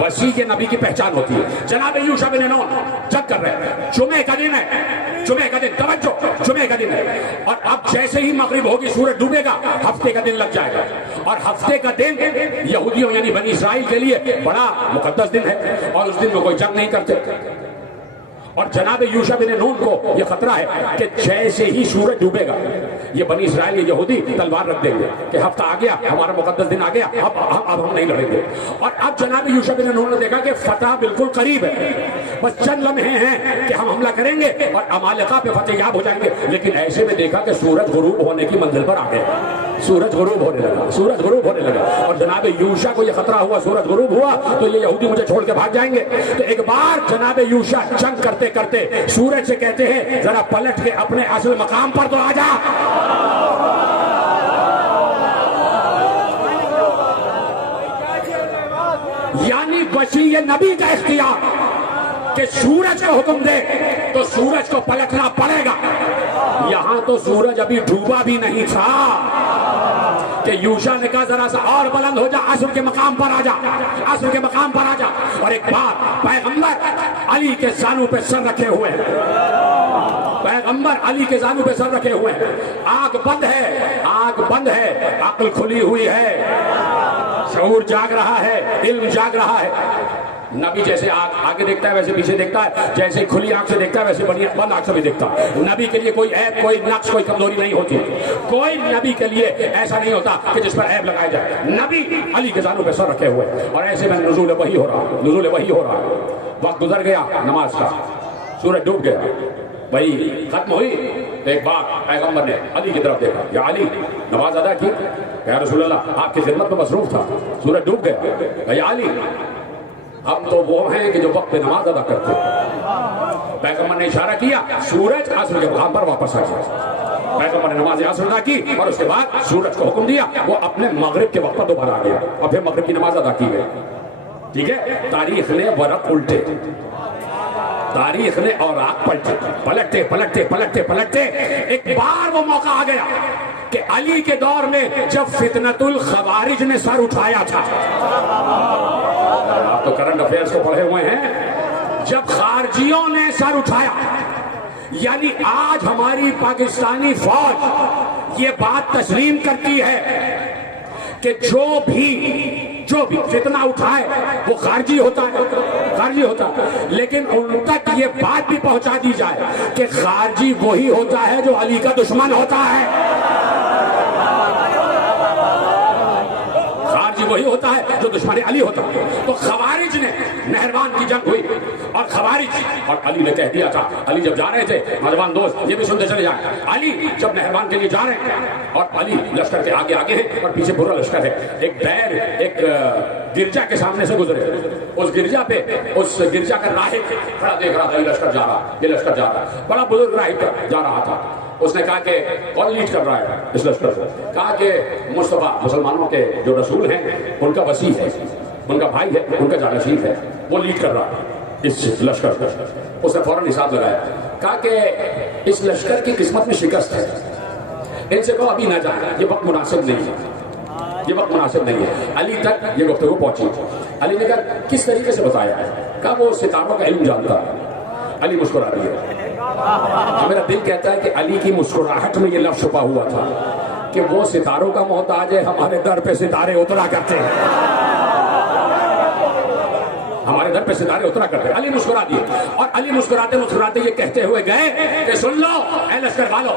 وسیع کے نبی کی پہچان ہوتی ہے. جناب یوشع بن نون جنگ کر رہے ہیں. جمعے کا دن ہے, جمعے کا دن, توجہ, جمعے کا دن ہے. اور اب جیسے ہی مغرب ہوگی سورج ڈوبے گا, ہفتے کا دن لگ جائے گا. اور ہفتے کا دن یہودیوں یعنی بنی اسرائیل کے لیے بڑا مقدس دن ہے, اور اس دن میں کوئی جنگ نہیں کرتے. اور جناب یوشع بن نون کو یہ خطرہ ہے کہ جیسے ہی سورج ڈوبے گا یہ بنی اسرائیل یہ یہودی تلوار رکھ دیں گے کہ ہفتہ آ گیا, ہمارا مقدس دن آ گیا, اب ہم نہیں لڑیں گے. اور اب جناب یوشع بن نون نے دیکھا کہ فتح بالکل قریب ہے, بس چند لمحے ہیں کہ ہم حملہ کریں گے اور عمالقہ پہ فتح یاب ہو جائیں گے. لیکن ایسے میں دیکھا کہ سورج غروب ہونے کی منزل پر آ گیا. سورج غروب ہونے لگا, سورج غروب ہونے لگا. اور جناب یوشع کو یہ خطرہ ہوا سورج غروب ہوا تو یہ یہودی مجھے چھوڑ کے بھاگ جائیں گے. تو ایک بار جناب یوشع جنگ کرتے کرتے سورج سے کہتے ہیں ذرا پلٹ کے اپنے اصل مقام پر تو آ جا. یعنی وسیع نبی کا اختیار کہ سورج کا حکم دے تو سورج کو پلٹنا پڑے گا. یہاں تو سورج ابھی ڈوبا بھی نہیں تھا کہ یوشع نے کہا ذرا سا اور بلند ہو جا, عصر کے مقام پر آ جا, عصر کے مقام پر آ جا. اور ایک بار پیغمبر علی کے زانو پہ سر رکھے ہوئے ہیں, پیغمبر علی کے زانو پہ سر رکھے ہوئے ہیں. آنکھ بند ہے, آنکھ بند ہے, عقل کھلی ہوئی ہے, شعور جاگ رہا ہے, علم جاگ رہا ہے. نبی جیسے آگے دیکھتا ہے ویسے پیچھے دیکھتا ہے, جیسے کھلی آنکھ سے دیکھتا ہے ویسے بند آنکھ سے بھی دیکھتا ہے. نبی کے لیے کوئی عیب, کوئی نقص, کوئی کمزوری نہیں ہوتی. کوئی نبی کے لیے ایسا نہیں ہوتا کہ جس پر عیب لگایا جائے. نبی علی کے زانوں پہ سر رکھے ہوئے اور ایسے میں نزول وحی ہو رہا, نزول وحی ہو رہا. وقت گزر گیا نماز کا, سورج ڈوب گیا, وہی ختم ہوئی. ایک بار پیغمبر نے علی کی طرف دیکھا, یا علی نماز ادا کی؟ یا رسول اللہ آپ کی خدمت میں مصروف تھا, سورج ڈوب گیا. یا علی ہم تو وہ ہیں کہ جو وقت پہ نماز ادا کرتے ہیں. پیغمبر نے اشارہ کیا, سورج عصر کے مقام پر واپس آ گیا. پیغمبر نے نماز عصر ادا کی اور اس کے بعد سورج کو حکم دیا, وہ اپنے مغرب کے وقت پر دوبارہ آ گیا اور پھر مغرب کی نماز ادا کی گئی. ٹھیک ہے, تاریخ نے ورق الٹے, تاریخ نے اوراق پلٹے, پلٹتے پلٹتے پلٹتے پلٹتے ایک بار وہ موقع آ گیا کہ علی کے دور میں جب فتنۃ الخوارج نے سر اٹھایا تھا. آپ تو کرنٹ افیئرز کو پڑھے ہوئے ہیں. جب خارجیوں نے سر اٹھایا, یعنی آج ہماری پاکستانی فوج یہ بات تسلیم کرتی ہے کہ جو بھی فتنہ اٹھائے وہ خارجی ہوتا ہے, خارجی ہوتا ہے. لیکن ان تک یہ بات بھی پہنچا دی جائے کہ خارجی وہی ہوتا ہے جو علی کا دشمن ہوتا ہے. وہی ہوتا ہے جو دشمن علی ہوتا ہے. تو خوارج نے نہروان کی جنگ ہوئی اور خوارج, اور علی نے کہہ دیا تھا, علی جب جا رہے تھے, نوجوان دوست یہ بھی سنتے چلے جائیں, علی جب نہروان کے لیے جا رہے ہیں اور علی لشکر کے آگے آگے ہیں اور پیچھے پورا لشکر ہے, ایک بیر ایک گرجا کے سامنے سے گزرے, اس گرجا پہ اس گرجا کا راہب کھڑا دیکھ رہا تھا, یہ لشکر جا رہا, یہ لشکر جا رہا, بڑا بزرگ راہب جا رہا تھا. اس نے کہا کہ کون لیڈ کر رہا ہے اس لشکر کو؟ کہا کہ مصطفیٰ مسلمانوں کے جو رسول ہیں ان کا وسیع ہے, ان کا بھائی ہے, ان کا جانشین ہے, وہ لیڈ کر رہا ہے اس لشکر کو. اس نے فوراً حساب لگایا, کہا کہ اس لشکر کی قسمت میں شکست ہے, ان سے کہو ابھی نہ جائیں, یہ وقت مناسب نہیں ہے, یہ وقت مناسب نہیں ہے. علی تک یہ گفتگو پہنچی. علی نے کہا کس طریقے سے بتایا ہے؟ کہا وہ ستاروں کا علم جانتا ہے. علی مسکرا دیا. میرا دل کہتا ہے کہ علی کی مسکراہٹ میں یہ لفظ چھپا ہوا تھا کہ وہ ستاروں کا محتاج ہے, ہمارے در پہ ستارے اترا کرتے ہیں, ہمارے در پہ ستارے اترا کرتے ہیں. علی مسکرا دیے اور علی مسکراتے مسکراتے یہ کہتے ہوئے گئے کہ سن لو اے لشکر والو,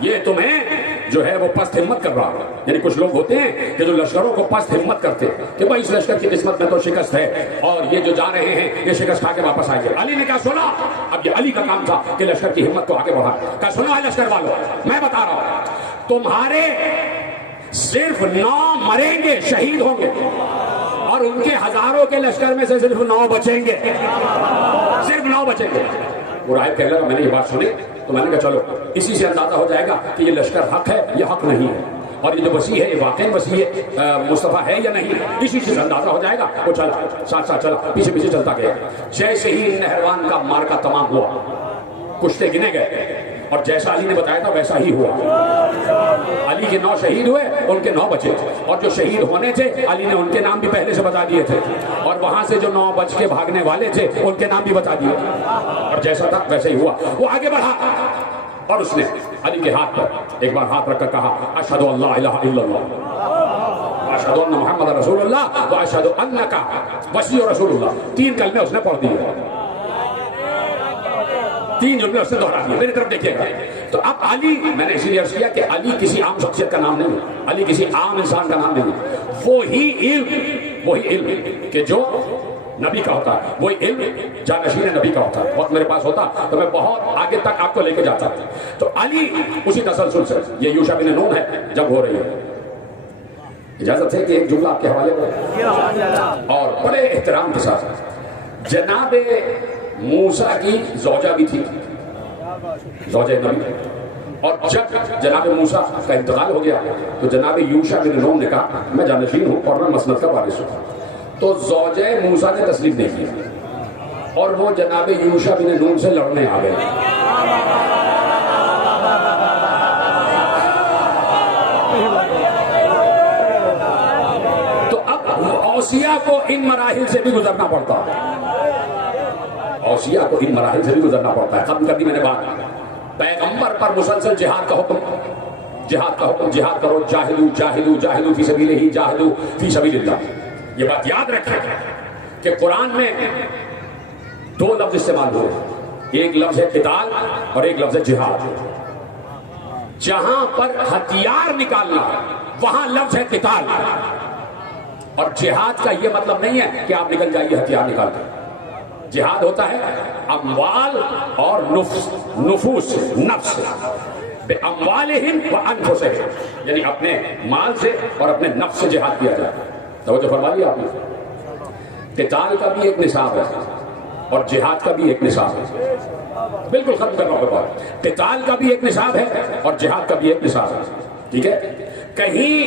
یہ تمہیں جو ہے وہ پست ہمت کر رہا. یعنی کچھ لوگ ہوتے ہیں کہ جو لشکروں کو پست ہمت کرتے ہیں کہ بھائی اس لشکر کی قسمت میں تو شکست ہے اور یہ جو جا رہے ہیں یہ شکست کھا کے واپس آئیں گے. علی نے کہا سنا, اب یہ علی کا کام تھا کہ لشکر کی ہمت کو آگے بڑھا. کہا سنا ہے لشکر والوں, میں بتا رہا ہوں تمہارے صرف 9 مریں گے, شہید ہوں گے, اور ان کے ہزاروں کے لشکر میں سے صرف 9 بچیں گے, صرف 9 بچیں گے. وہ راہب کہنے لگا میں نے یہ بات سنی تو میں نے کہا چلو اسی سے اندازہ ہو جائے گا کہ یہ لشکر حق ہے یا حق نہیں ہے, اور یہ جو وسیع ہے یہ واقعی وسیع مصطفیٰ ہے یا نہیں, اسی سے اندازہ ہو جائے گا. وہ چلا ساتھ ساتھ چلا, پیچھے پیچھے چلتا گیا. جیسے ہی نہروان کا مارکا تمام ہوا, کشتے گنے گئے اور جیسا علی نے بتایا تھا ویسا ہی ہوا. علی کے 9 شہید ہوئے, ان کے 9 بچے, اور جو شہید ہونے تھے علی نے ان کے نام بھی پہلے سے بتا دیے تھے, اور وہاں سے جو 9 بچ کے بھاگنے والے تھے ان کے نام بھی بتا دیے, اور جیسا تھا ویسا ہی ہوا. وہ آگے بڑھا اور اس نے علی کے ہاتھ پر ایک بار ہاتھ رکھ کر کہا اشہد ان لا الہ الا اللہ اشہد ان محمد رسول اللہ و اشہد انک وصی رسول اللہ. 3 کلمے اس نے پڑھ دیے, 3 جملے اس نے دہرا دیے. میری طرف دیکھیے گا. تو اب علی, میں نے اسی لیے عرض کیا کہ علی کسی عام شخصیت کا نام نہیں ہے, علی کسی عام انسان کا نام نہیں ہے. وہی علم کہ جو نبی کا ہوتا ہے, وہی علم جانشین نبی کا ہوتا ہے. وقت میرے پاس ہوتا تو میں بہت آگے تک آپ کو لے کے جاتا. تو علی اسی تسلسل سے, یہ یوشع بن نون ہے, جنگ ہو رہی ہے. اجازت ہے کہ ایک جملہ آپ کے حوالے پر, اور بڑے احترام کے ساتھ. جناب موسیٰ کی زوجہ بھی تھی, زوجہ نبی, اور جب جناب موسیٰ کا انتقال ہو گیا تو جناب یوشع بن نون نے کہا میں جانشین ہوں اور میں مسند کا وارث ہوں. تو زوجہ موسیٰ نے تسلیم نہیں کی اور وہ جناب یوشع بن نون سے لڑنے آ گئے. تو اب اوصیاء کو ان مراحل سے بھی گزرنا پڑتا ہے, اوصیاء کو ان مراحل سے بھی گزرنا پڑتا ہے. ختم کر دی میں نے بات. پیغمبر پر مسلسل جہاد کا حکم, جہاد کا حکم, جہاد کرو, جاہدو جاہدو جاہدو فی سبیلہ, جاہدو فی سبیل اللہ. یہ بات یاد رکھیں کہ قرآن میں 2 لفظ استعمال ہوئے, ایک لفظ ہے قتال اور ایک لفظ ہے جہاد. جہاں پر ہتھیار نکالنا وہاں لفظ ہے قتال, اور جہاد کا یہ مطلب نہیں ہے کہ آپ نکل جائیے ہتھیار نکال کر. جہاد ہوتا ہے اموال اور نفوس, نفس, باموالہم وانفسہم, یعنی اپنے مال سے اور اپنے نفس سے جہاد کیا جائے. توجہ فرما لیا آپ نے. قتال کا بھی ایک نصاب ہے اور جہاد کا بھی ایک نصاب ہے. بالکل ختم کر رہا ہوں بات. قتال کا بھی ایک نصاب ہے اور جہاد کا بھی ایک نصاب ہے. ٹھیک ہے, کہیں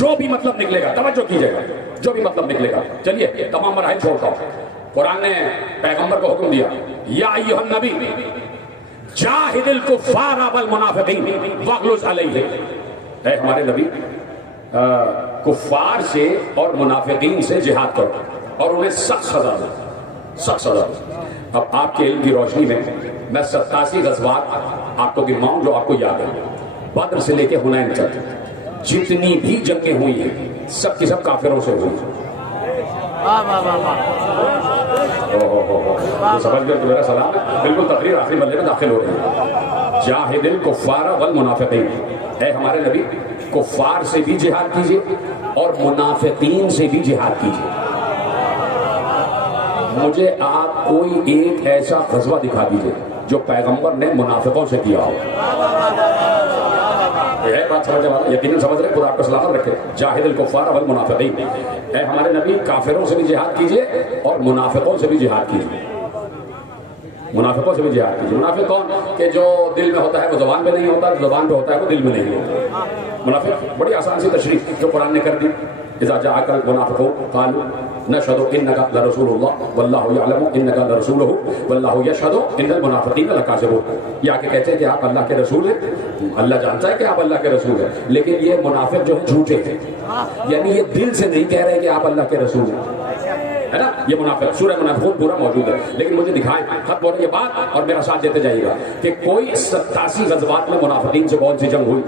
جو بھی مطلب نکلے گا, توجہ کیجئے گا, جو بھی مطلب نکلے گا. چلیے تمام مراحل چھوڑتا ہوں. قرآن نے پیغمبر کو حکم دیا یا ایھا النبی جاہد الکفار والمنافقین واغلظ علیہم. اے ہمارے نبی کفار سے اور منافقین سے جہاد کرو اور انہیں سخت سزا دو, سخت سزا دو. اب آپ کے علم کی روشنی میں میں 87 غزوات آپ کو گنواؤں جو آپ کو یاد ہے. بدر سے لے کے حنین تک جتنی بھی جنگیں ہوئی ہیں سب کی سب کافروں سے ہوئی. سمجھ گئے تو میرا سلام ہے. بالکل تقریر آخری مرحلے میں داخل ہو رہی ہے. جاہد الکفار والمنافقین, اے ہمارے نبی کفار سے بھی جہاد کیجیے اور منافقین سے بھی جہاد کیجیے. مجھے آپ کوئی ایک ایسا غزوہ دکھا دیجیے جو پیغمبر نے منافقوں سے کیا ہو. ہے بات سمجھنے والا, یقیناً سمجھ رہے, خدا آپ کو سلامت رکھے. جاہد الکفار والمنافقین, اے ہمارے نبی کافروں سے بھی جہاد کیجیے اور منافقوں سے بھی جہاد کیجیے. منافقوں سے بھی جہاد کیجیے. منافق کون کہ جو دل میں ہوتا ہے وہ زبان پہ نہیں ہوتا, زبان پہ ہوتا ہے وہ دل میں نہیں ہوتا. منافق بڑی آسان سی تشریح جو قرآن نے کر دی. اذا جاءك المنافقون قالوا نشهد انك لرسول الله والله يعلم انك لرسوله والله يشهد ان المنافقين لكاذبون. یہ آ کے کہتے ہیں کہ آپ اللہ کے رسول ہیں, اللہ جانتا ہے کہ آپ اللہ کے رسول ہیں, لیکن یہ منافق جو ہے جھوٹے ہیں. یعنی یہ دل سے نہیں کہہ رہے کہ آپ اللہ کے رسول ہیں, ہے نا. یہ منافق سورہ منافقون پورا موجود ہے, لیکن مجھے دکھائیں ختم ہو رہی ہے بات اور میرا ساتھ دیتے جائیے گا کہ کوئی 87 غزوات میں منافقین سے کون سی جنگ ہوئی.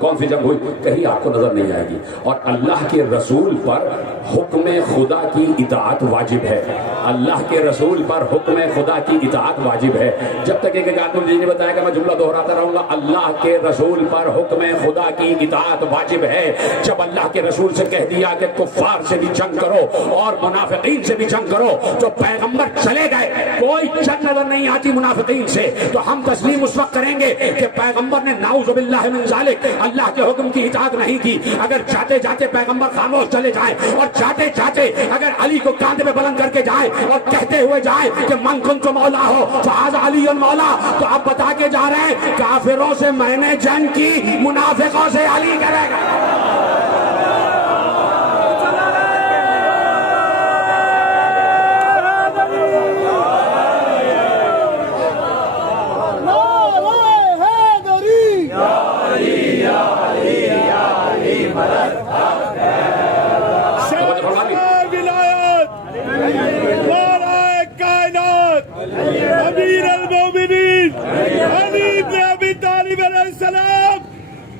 کون سی جنگ ہوئی؟ کہیں آپ کو نظر نہیں آئے گی. اور اللہ کے رسول پر حکم خدا کی اطاعت واجب ہے. اللہ کے رسول پر حکم خدا کی اطاعت واجب ہے. جب تک ایک آدمی جی نے بتایا کہ میں جملہ دہراتا رہوں گا، اللہ کے رسول پر حکم خدا کی اطاعت واجب ہے. جب اللہ کے رسول سے کہہ دیا کہ کفار سے بھی جنگ کرو اور منافقین سے بھی جنگ کرو، تو پیغمبر چلے گئے، کوئی جنگ نظر نہیں آتی منافقین سے، تو ہم تسلیم اس وقت کریں گے کہ پیغمبر نے نعوذ باللہ من ذالک اللہ کے حکم کی اطاعت نہیں کی. اگر جاتے جاتے پیغمبر خاموش چلے جائیں اور جاتے جاتے اگر علی کو کاندھے پہ بلند کر کے جائے اور کہتے ہوئے جائے کہ من کنت مولا ہو فہذا علی مولا، تو آپ بتا کے جا رہے ہیں کافروں سے میں نے جنگ کی، منافقوں سے علی کرے گا.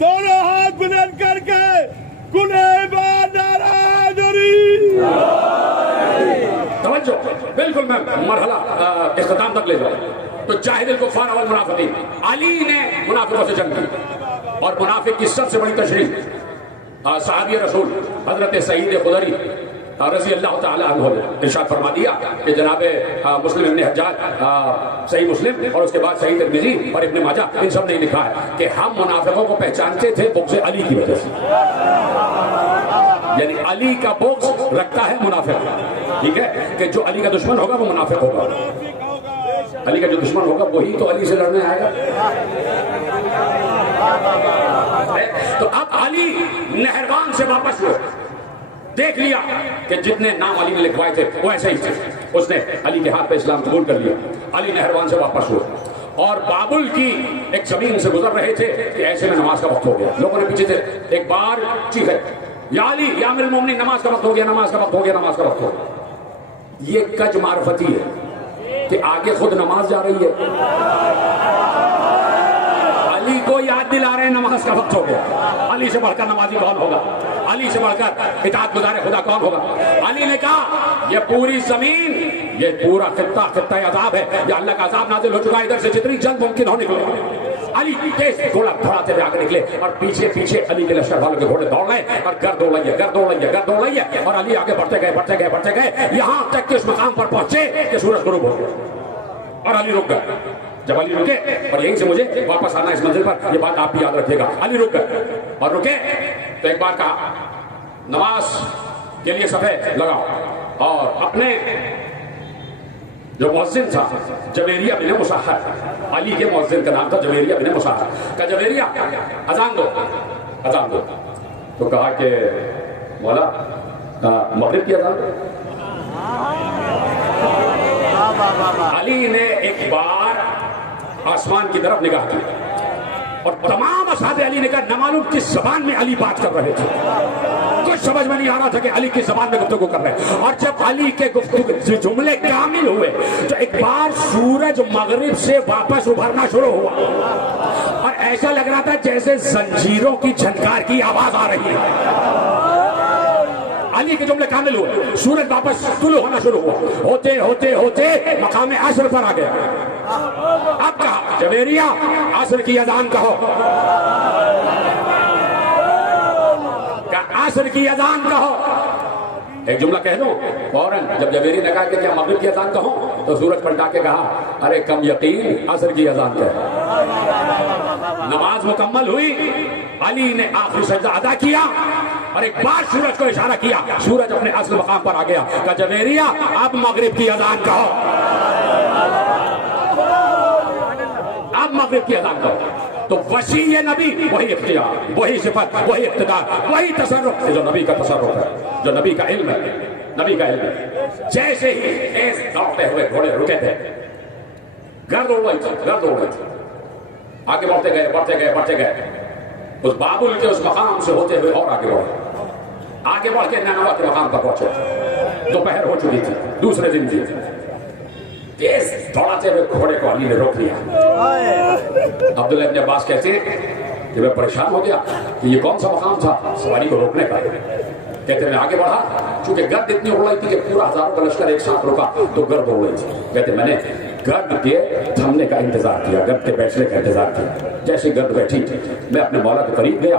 دونوں ہاتھ بلند کر کے کلیبہ نعرہ حیدری. توجہ، بالکل میں مرحلہ اختتام تک لے جاؤں. تو جاہد الکفار والمنافقین، علی نے منافقوں سے جنگ کی. اور منافق کی سب سے بڑی تشریح صحابی رسول حضرت سعید خدری رضی اللہ تعالیٰ عنہ نے ارشاد فرما دیا کہ جناب مسلم ابن حجاج صحیح مسلم اور اس کے بعد صحیح ترمذی اور ابن ماجہ ان سب نے لکھا ہے کہ ہم منافقوں کو پہچانتے تھے بغض علی کی وجہ سے. یعنی علی کا بغض رکھتا ہے منافق، ٹھیک ہے، کہ جو علی کا دشمن ہوگا وہ منافق ہوگا. علی کا جو دشمن ہوگا وہی تو علی سے لڑنے آئے گا. تو اب علی نہروان سے واپس ہوئے، دیکھ لیا کہ جتنے نام علی نے لکھوائے تھے وہ ایسے ہی تھے. اس نے علی کے ہاتھ پہ اسلام قبول کر لیا. علی نہروان سے واپس ہوئے اور بابل کی ایک زمین سے گزر رہے تھے کہ ایسے میں نماز کا وقت ہو گیا. لوگوں نے پیچھے سے ایک بار چیخے یا علی یا امیر المومنین، نماز کا وقت ہو گیا، نماز کا وقت ہو گیا، نماز کا وقت ہو گیا. یہ کج معرفتی ہے کہ آگے خود نماز جا رہی ہے، علی کو یاد دلا رہے ہیں نماز کا وقت ہو گیا. علی سے بڑھ کر نمازی کون ہوگا؟ علی سے بڑھ کر اطاعت گزار خدا کون ہوگا؟ علی نے کہا یہ پوری زمین، یہ پورا خطہ عذاب ہے، یہ اللہ کا عذاب نازل ہو چکا ہے، ادھر سے جتنی جلد ممکن ہو نکلو. علی تیز گھوڑا دھڑاتے ہوئے آگے نکلے اور پیچھے پیچھے علی کے لشکر والوں کے گھوڑے دوڑ گئے اور گرد دوڑ رہی ہے اور علی آگے بڑھتے گئے یہاں تک کہ اس مقام پر پہنچے کہ سورج غروب ہو گیا اور علی رک گئے. جب علی رکے، اور یہیں سے مجھے واپس آنا اس منزل پر، یہ بات آپ بھی یاد رکھیے گا، علی رک گئے اور رکے تو ایک بار کہا نماز کے لیے صفحے لگاؤ. اور اپنے جو مؤذن تھا جویریہ بن مصحر، علی کے مؤذن کا نام تھا جویریہ بن مصحر، کہا جویریہ اذان دو. تو کہا کہ مولا مغرب کی اذان دو. علی نے ایک بار آسمان کی طرف نگاہ کی اور تمام اصحاب علی نے کہا نہ معلوم کس زبان میں علی بات کر رہے تھے، کچھ سمجھ میں نہیں آ رہا تھا کہ علی کس زبان میں گفتگو کر رہے ہیں. اور جب علی کے گفتگو جملے کامل ہوئے تو ایک بار سورج مغرب سے واپس ابھرنا شروع ہوا اور ایسا لگ رہا تھا جیسے زنجیروں کی جھنکار کی آواز آ رہی ہے. علی کے جملے کامل ہوئے، سورج واپس طلوع ہونا شروع ہوا، ہوتے ہوتے ہوتے مقام عصر پر آ گیا. اب کہا جویریہ عصر کی اذان کہو، عصر کی اذان کہو. ایک جملہ کہہ دو فوراً. جب جویری نے کہا کہ کیا مغرب کی اذان کہو تو سورج پلٹا کے کہا ارے کم یقین عصر کی اذان کہو. نماز مکمل ہوئی، علی نے آخری سجدہ ادا کیا اور ایک بار سورج کو اشارہ کیا، سورج اپنے اصل مقام پر آ گیا. کہا جویریہ اب مغرب کی اذان کہو، اب مغرب کی اذان کہو. تو وسیع نبی وہی اختیار، وہی صفت، وہی اقتدار، وہی تصرف جو نبی کا تصرف ہے، جو نبی کا علم ہے، نبی کا علم ہے. جیسے ہی تیز دوڑتے ہوئے گھوڑے رکے تھے، گرد اڑ رہی تھی، آگے بڑھتے گئے اس بابل کے اس مقام سے ہوتے ہوئے اور آگے بڑھ کے نینوا کے مقام پر پہنچے. دوپہر ہو چکی تھی، دوسرے دن تھی. تیز دوڑاتے ہوئے گھوڑے کو علی نے روک لیا. عبداللہ ابن عباس کہتے ہیں کہ میں پریشان ہو گیا کہ یہ کون سا مقام تھا سواری کو روکنے کا. کہتے میں آگے بڑھا, چونکہ گرد اتنی اڑ رہی تھی کہ پورا ہزاروں کا لشکر ایک ساتھ رکا تو گرد اڑ رہی تھی. کہتے میں نے گرد کے تھمنے کا انتظار کیا, گرد کے بیٹھنے کا انتظار کیا. جیسے گرد بیٹھی میں اپنے مولا کے قریب گیا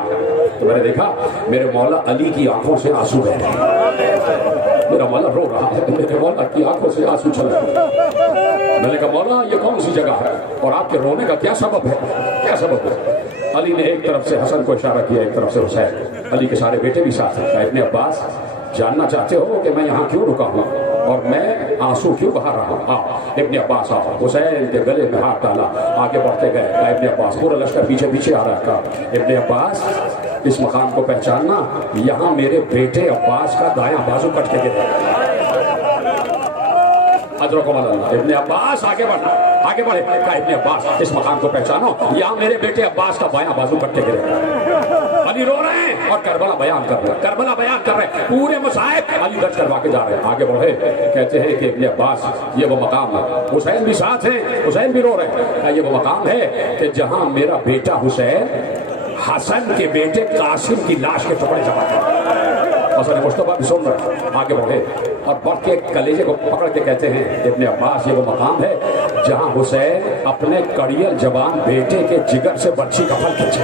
تو میں نے دیکھا میرے مولا علی کی آنکھوں سے آنسو بہ رہے ہیں. میرا مولا رو رہا ہے, میرے مولا کی آنکھوں سے آنسو چل رہے ہیں. میں نے کہا مولا یہ کون سی جگہ ہے اور آپ کے رونے کا کیا سبب ہے, کیا سبب ہے؟ علی نے ایک طرف سے حسن کو اشارہ کیا, ایک طرف سے حسین. علی کے سارے بیٹے بھی ساتھ ہیں. ابن عباس جاننا چاہتے ہو کہ میں یہاں کیوں رکا ہوں اور میں آنسو کیوں بہا رہا ہوں؟ آؤ ابن عباس آؤ. حسین کے گلے میں ہاتھ ڈالا, آگے بڑھتے گئے. ابن عباس, پورا لشکر پیچھے پیچھے آ رہا تھا. ابن عباس اس مقام کو پہچاننا, یہاں میرے بیٹے عباس کا دایاں بازو کٹ کے گرا. اجرکم اللہ. ابن عباس آگے بڑھا, آگے بڑھے. کہا ابن عباس اس مقام کو پہچانو, یہاں میرے بیٹے عباس کا بایاں بازو کٹ کے گرا. علی رو رہے ہیں اور کربلا بیان کر رہے ہیں, کربلا بیان کر رہے ہیں. پورے مصائب علی درج کروا کے جا رہے ہیں. آگے بڑھے, کہتے ہیں کہ ابن عباس یہ وہ مقام ہے. حسین بھی ساتھ ہیں, حسین بھی رو رہے ہیں. یہ وہ مقام ہے کہ جہاں میرا بیٹا حسین حسن کے بیٹے قاسم کی لاش کے ٹکڑے جمع کرے. حسن مصطفیٰ بھی سن رہے ہیں. آگے بڑھے اور بڑھ کے کلیجے کو پکڑ کے کہتے ہیں ابن عباس یہ وہ مقام ہے جہاں حسین اپنے کڑیل جوان بیٹے کے جگر سے برچھی کا پھل کھینچے.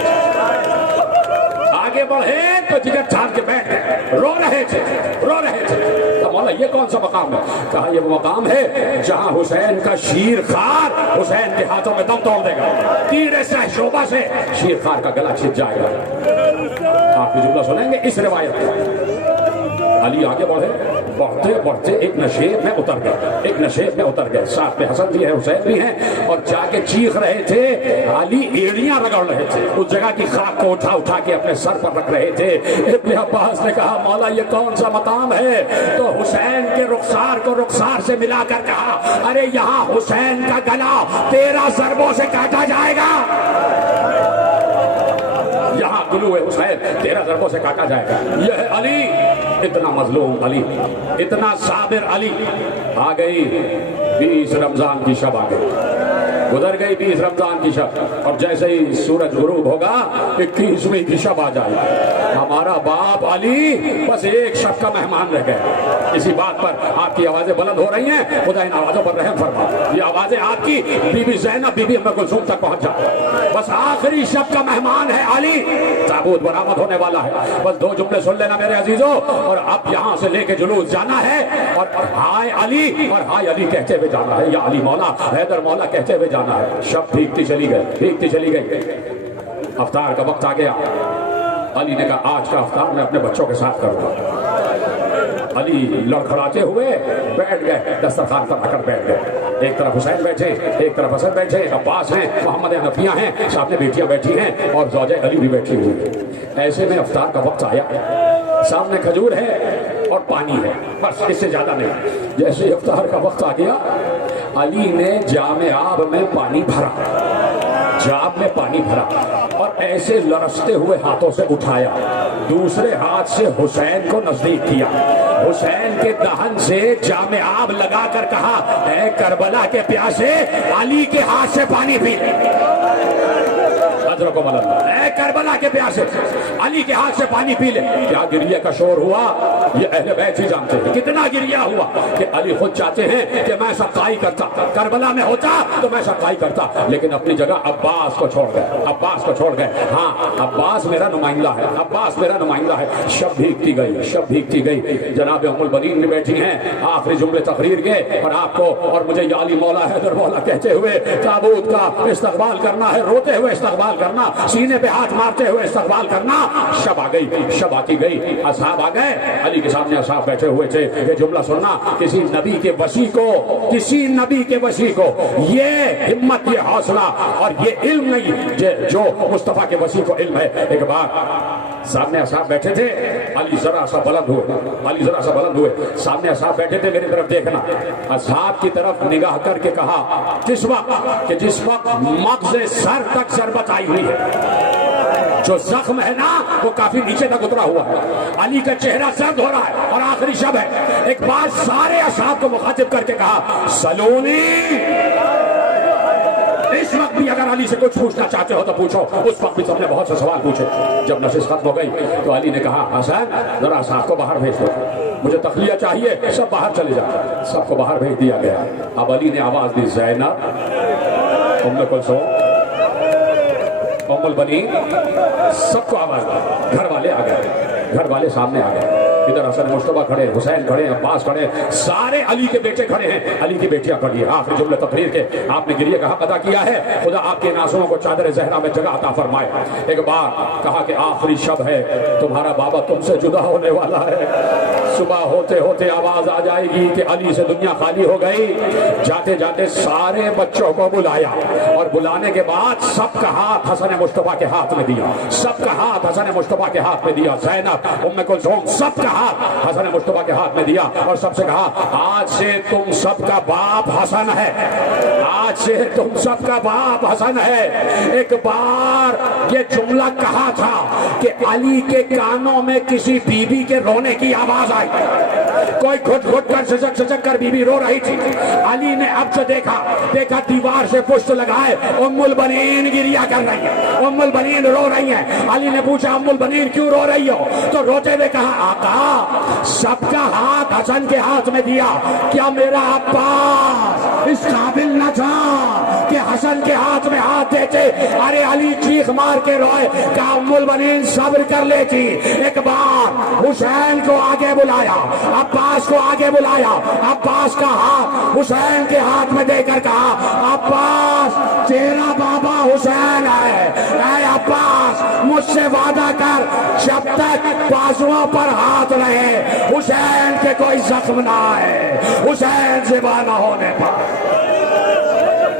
آگے بڑھے تو جگر چھاڑ کے بیٹھ گئے, رو رہے تھے, رو رہے تھے. تو مولا یہ کون سا مقام ہے؟ کہا یہ وہ مقام ہے جہاں حسین کا شیر خار حسین کے ہاتھوں میں دم توڑ دے گا. تیرے سے شعبہ سے شیر خار کا گلا چھپ جائے گا. آپ کی جملہ سنیں گے اس روایت میں. علی آگے بڑھے, بڑھتے بڑھتے ایک نشیب میں اتر گئے, ایک نشیب میں اتر گئے. ساتھ میں حسن بھی ہے, حسین بھی ہیں, اور جا کے چیخ رہے تھے. علی ایڑیاں رگڑ رہے تھے, اس جگہ کی خاک کو اٹھا اٹھا کے اپنے سر پر رکھ رہے تھے. ابن عباس نے کہا مولا یہ کون سا مقام ہے؟ تو حسین کے رخسار کو رخسار سے ملا کر کہا ارے یہاں حسین کا گلا 13 ضربوں سے کاٹا جائے گا. یہاں گلو حسین 13 ضربوں سے کاٹا جائے گا. یہ ہے علی, اتنا مظلوم علی, اتنا صابر علی. آ گئی 20 رمضان کی شب, آ گئی, گزر گئی 20 رمضان کی شب, اور جیسے ہی سورج غروب ہوگا 21ویں کی شب آ جائے. ہمارا باپ علی بس ایک شب کا مہمان رہ گئے. اسی بات پر آپ کی آوازیں بلند ہو رہی ہیں, خدا ان آوازوں پر رحم فرما. یہ آوازیں آپ کی بی بی زینب, بی بی ام کلثوم تک پہنچ جائے. بس آخری شب کا مہمان ہے علی, تابوت برآمد ہونے والا ہے. بس 2 جملے سن لینا میرے عزیزوں, اور اب یہاں سے لے کے جلوس جانا ہے, اور ہائے علی اور ہائے علی کہتے ہوئے جانا ہے, یا علی مولا حیدر مولا کہتے ہوئے جانا ہے. شب بھیگتی چلی گئی, بھیگتی چلی گئی. افطار کا وقت آ گیا. علی نے کہا آج کا افطار میں اپنے بچوں کے ساتھ کروں گا. علی لڑکھڑاتے ہوئے بیٹھ گئے, دسترخوان پر آ کر بیٹھ گئے. ایک طرف حسین بیٹھے, ایک طرف حسن بیٹھے, عباس ہیں, محمد حنفیہ ہیں, سامنے بیٹیاں بیٹھی ہیں, اور زوجہ علی بھی بیٹھی ہوئی. ایسے میں افطار کا وقت آیا. سامنے کھجور ہے اور پانی ہے, بس اس سے زیادہ نہیں. جیسے افطار کا وقت آ گیا, علی نے جام آب میں پانی بھرا, جام میں پانی بھرا, اور ایسے لرزتے ہوئے ہاتھوں سے اٹھایا. دوسرے ہاتھ سے حسین کو نزدیک کیا. حسین کے دہن سے جام آب لگا کر کہا اے کربلا کے پیاسے, علی کے ہاتھ سے پانی پی لے. اے کربلا کے پیاسے, علی کے ہاتھ سے پانی پی لے. کیا گریہ کا شور ہوا یہ اہل بیت ہی جانتے ہیں. کتنا گریہ ہوا کہ علی خود چاہتے ہیں کہ میں سقائی کرتا, کربلا میں ہوتا تو میں سقائی کرتا, لیکن اپنی جگہ عباس کو چھوڑ گئے, عباس کو چھوڑ گئے. ہاں عباس میرا نمائندہ ہے, عباس میرا نمائندہ ہے. شب بھیگتی گئی, شب بھیگتی گئی. جناب ام البنین بھی بیٹھی ہیں, آخری جملے تقریر کے, اور آپ کو اور مجھے یا علی مولا حیدر مولا کہتے ہوئے تابوت کا استقبال کرنا ہے, روتے ہوئے استقبال کرنا, سینے پہ ہاتھ مارتے ہوئے استقبال کرنا. شب آ گئی, شب آتی گئی, اصحاب آ گئے. علی کے سامنے اصحاب بیٹھے ہوئے تھے. یہ جملہ سننا, کسی نبی کے وصی کو, کسی نبی کے وصی کو یہ ہمت, یہ حوصلہ اور یہ علم نہیں جو مصطفیٰ کے وصی کو علم ہے. ایک بار سامنے اصحاب بیٹھے تھے, علی ذرا سا بلند ہوئے, علی ذرا سا بلند ہوئے. سامنے اصحاب بیٹھے تھے, میری طرف دیکھنا. اصحاب کی طرف نگاہ کر کے کہا کس وقت کہ جس وقت مغز سر تک ضربت آئی ہوئی ہے, جو زخم ہے نا وہ کافی نیچے تک اترا ہوا ہے. علی کا چہرہ سرد ہو رہا ہے اور آخری شب ہے. ایک بار سارے اصحاب کو مخاطب کر کے کہا سلونی, اس وقت بھی اگر علی سے کچھ پوچھنا چاہتے ہو تو پوچھو. اس وقت بھی سب نے بہت سے سوال پوچھے. جب نشست ختم ہو گئی تو علی نے کہا حسن ذرا صاحب کو باہر بھیج دو, مجھے تخلیہ چاہیے, سب باہر چلے جاؤ. سب کو باہر بھیج دیا گیا. اب علی نے آواز دی زینب, ام کلثوم, ام البنین, سب کو آواز دی. گھر والے آ گئے, گھر والے سامنے آ گئے. ادھر حسن مصطفیٰ کھڑے, حسین کھڑے, عباس کھڑے, سارے علی کے بیٹے کھڑے ہیں, علی کی بیٹیاں کھڑی ہیں. آخری جملے تقریر کے آپ نے گریہ کہا ادا کیا ہے, خدا آپ کے ناصروں کو چادر زہرا میں جگہ عطا فرمائے. ایک بار کہا کہ آخری شب ہے, تمہارا بابا تم سے جدا ہونے والا ہے. صبح ہوتے ہوتے آواز آ جائے گی کہ علی سے دنیا خالی ہو گئی. جاتے جاتے سارے بچوں کو بلایا, اور بلانے کے بعد سب کا ہاتھ حسن مصطفیٰ کے ہاتھ میں دیا, سب کا ہاتھ حسن مصطفیٰ کے ہاتھ میں دیا. زینب, ام کلثوم, سب کا ہاتھ حسن مصطفیٰ کے ہاتھ میں دیا, اور سب سے کہا آج سے تم سب کا باپ حسن ہے, آج سے تم سب کا باپ حسن ہے. ایک بار یہ جملہ کہا تھا کہ علی کے کانوں میں کسی بی بی کے رونے کی آواز آئی, کوئی گھٹ گھٹ کر سسک سسک کر بی بی رو رہی تھی. علی نے اب جو دیکھا دیوار سے پشت لگائے ام البنین گریہ کر رہی ہے, ام البنین رو رہی ہیں. علی نے پوچھا ام البنین کیوں رو رہی ہو, تو روتے ہوئے کہا آقا سب کا ہاتھ حسن کے ہاتھ میں دیا, کیا میرا عباس اس قابل نہ تھا کہ حسن کے ہاتھ میں ہاتھ دیتے. ارے علی چیخ مار کے روئے, کہ ام البنین صبر کر لیتی. ایک بار حسین کو آگے بلایا, عباس کو آگے بلایا, عباس کا ہاتھ حسین کے ہاتھ میں دے کر کہا عباس تیرا بابا حسین ہے, اے عباس مجھ سے وعدہ کر جب تک بازوؤں پر ہاتھ رہے حسین کے کوئی زخم نہ آئے, حسین زبا نہ ہونے پر.